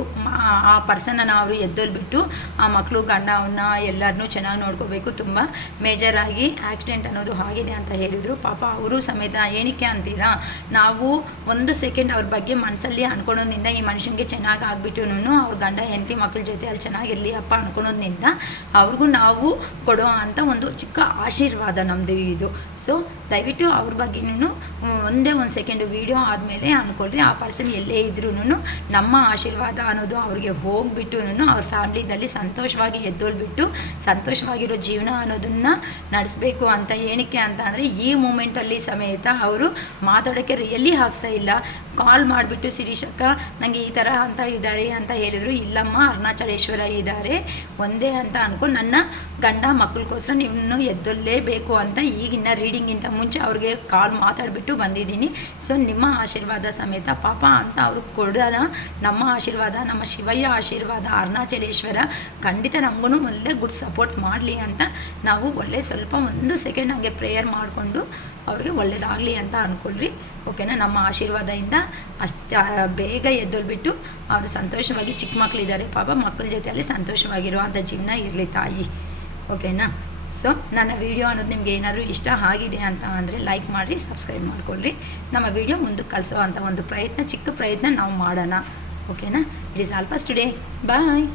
ಆ ಪರ್ಸನನ್ನು ಅವರು ಎದ್ದೊಲ್ಬಿಟ್ಟು ಆ ಮಕ್ಕಳು ಗಂಡ ಅವನ್ನ ಎಲ್ಲರನ್ನೂ ಚೆನ್ನಾಗಿ ನೋಡ್ಕೋಬೇಕು. ತುಂಬ ಮೇಜರಾಗಿ ಆಕ್ಸಿಡೆಂಟ್ ಅನ್ನೋದು ಆಗಿದೆ ಅಂತ ಹೇಳಿದರು. ಪಾಪ ಅವರು ಸಮೇತ ಏನಕ್ಕೆ ಅಂತೀರಾ, ನಾವು ಒಂದು ಸೆಕೆಂಡ್ ಅವ್ರ ಬಗ್ಗೆ ಮನಸ್ಸಲ್ಲಿ ಅಂದ್ಕೊಳೋದ್ರಿಂದ ಈ ಮನುಷ್ಯನಿಗೆ ಚೆನ್ನಾಗಿ ಆಗಿಬಿಟ್ಟು ಅವ್ರ ಗಂಡ ಹೆಂಡತಿ ಮಕ್ಕಳ ಜೊತೆ ಅಲ್ಲಿ ಚೆನ್ನಾಗಿರಲಿ ಅಪ್ಪ ಅಂದ್ಕೊಳೋದ್ರಿಂದ ಅವ್ರಿಗೂ ನಾವು ಕೊಡೋ ಅಂಥ ಒಂದು ಚಿಕ್ಕ ಆಶೀರ್ವಾದ ನಮ್ಮದು ಇದು. ಸೊ ದಯವಿಟ್ಟು ಅವ್ರ ಬಗ್ಗೆನೂ ಒಂದೇ ಒಂದು ಸೆಕೆಂಡು ವೀಡಿಯೋ ಆದಮೇಲೆ ಅಂದ್ಕೊಳ್ರಿ ಆ ಪರ್ಸನ್ ಎಲ್ಲೇ ಇದ್ರೂ ನಮ್ಮ ಆಶೀರ್ವಾದ ಅನ್ನೋದು ಅವ್ರಿಗೆ ಹೋಗಿಬಿಟ್ಟು ಅವ್ರ ಫ್ಯಾಮ್ಲಿದಲ್ಲಿ ಸಂತೋಷವಾಗಿ ಎದ್ದೋಲ್ಬಿಟ್ಟು ಸಂತೋಷವಾಗಿರೋ ಜೀವನ ಅನ್ನೋದನ್ನು ನಡೆಸಬೇಕು ಅಂತ. ಏನಕ್ಕೆ ಅಂತ ಅಂದರೆ ಈ ಮೂಮೆಂಟಲ್ಲಿ ಸಮೇತ ಅವರು ಮಾತಾಡೋಕ್ಕೆ ರಿಯಲಿ ಆಗ್ತಾ ಇಲ್ಲ. ಕಾಲ್ ಮಾಡಿಬಿಟ್ಟು ಶಿರೀಷಕ್ಕ ನನಗೆ ಈ ಥರ ಅಂತ ಇದ್ದಾರೆ ಅಂತ ಹೇಳಿದರು. ಇಲ್ಲಮ್ಮ ಅರುಣಾಚಲೇಶ್ವರ ಇದ್ದಾರೆ ಒಂದೇ ಅಂತ ಅಂದ್ಕೊಂಡು ನನ್ನ ಗಂಡ ಮಕ್ಕಳಿಗೋಸ್ಕರ ನೀವು ಎದ್ದೊಲ್ಲೇಬೇಕು ಅಂತ ಈಗಿನ ರೀಡಿಂಗಿಂತ ಮುಂಚೆ ಅವ್ರಿಗೆ ಕಾಲ್ ಮಾತಾಡಿಬಿಟ್ಟು ಬಂದಿದ್ದೀನಿ. ಸೊ ನಿಮ್ಮ ಆಶೀರ್ವಾದ ಸಮೇತ ಪಾಪ ಅಂತ ಅವ್ರಿಗೆ ಕೊಡೋಣ. ನಮ್ಮ ಆಶೀರ್ವಾದ, ನಮ್ಮ ಶಿವಯ್ಯ ಆಶೀರ್ವಾದ, ಅರುಣಾಚಲೇಶ್ವರ ಖಂಡಿತ ನಮಗೂ ಒಳ್ಳೆ ಗುಡ್ ಸಪೋರ್ಟ್ ಮಾಡಲಿ ಅಂತ ನಾವು ಸ್ವಲ್ಪ ಒಂದು ಸೆಕೆಂಡ್ ಹಾಗೆ ಪ್ರೇಯರ್ ಮಾಡಿಕೊಂಡು ಅವ್ರಿಗೆ ಒಳ್ಳೇದಾಗಲಿ ಅಂತ ಅಂದ್ಕೊಳ್ರಿ. ಓಕೆನಾ? ನಮ್ಮ ಆಶೀರ್ವಾದದಿಂದ ಅಷ್ಟು ಬೇಗ ಎದ್ದೊಲ್ಬಿಟ್ಟು ಅವರು ಸಂತೋಷವಾಗಿ, ಚಿಕ್ಕ ಮಕ್ಕಳಿದ್ದಾರೆ ಪಾಪ, ಮಕ್ಕಳ ಜೊತೆಯಲ್ಲಿ ಸಂತೋಷವಾಗಿರೋ ಅಂಥ ಜೀವನ ಇರಲಿ ತಾಯಿ. ಓಕೆನಾ? ಸೊ ನನ್ನ ವೀಡಿಯೋ ಅನ್ನೋದು ನಿಮಗೆ ಏನಾದರೂ ಇಷ್ಟ ಆಗಿದೆ ಅಂತ ಅಂದರೆ ಲೈಕ್ ಮಾಡಿರಿ, ಸಬ್ಸ್ಕ್ರೈಬ್ ಮಾಡ್ಕೊಳ್ರಿ. ನಮ್ಮ ವೀಡಿಯೋ ಮುಂದಕ್ಕೆ ಕಲಿಸೋ ಅಂಥ ಒಂದು ಚಿಕ್ಕ ಪ್ರಯತ್ನ ನಾವು ಮಾಡೋಣ. ಓಕೆನಾ? It is all for today. Bye.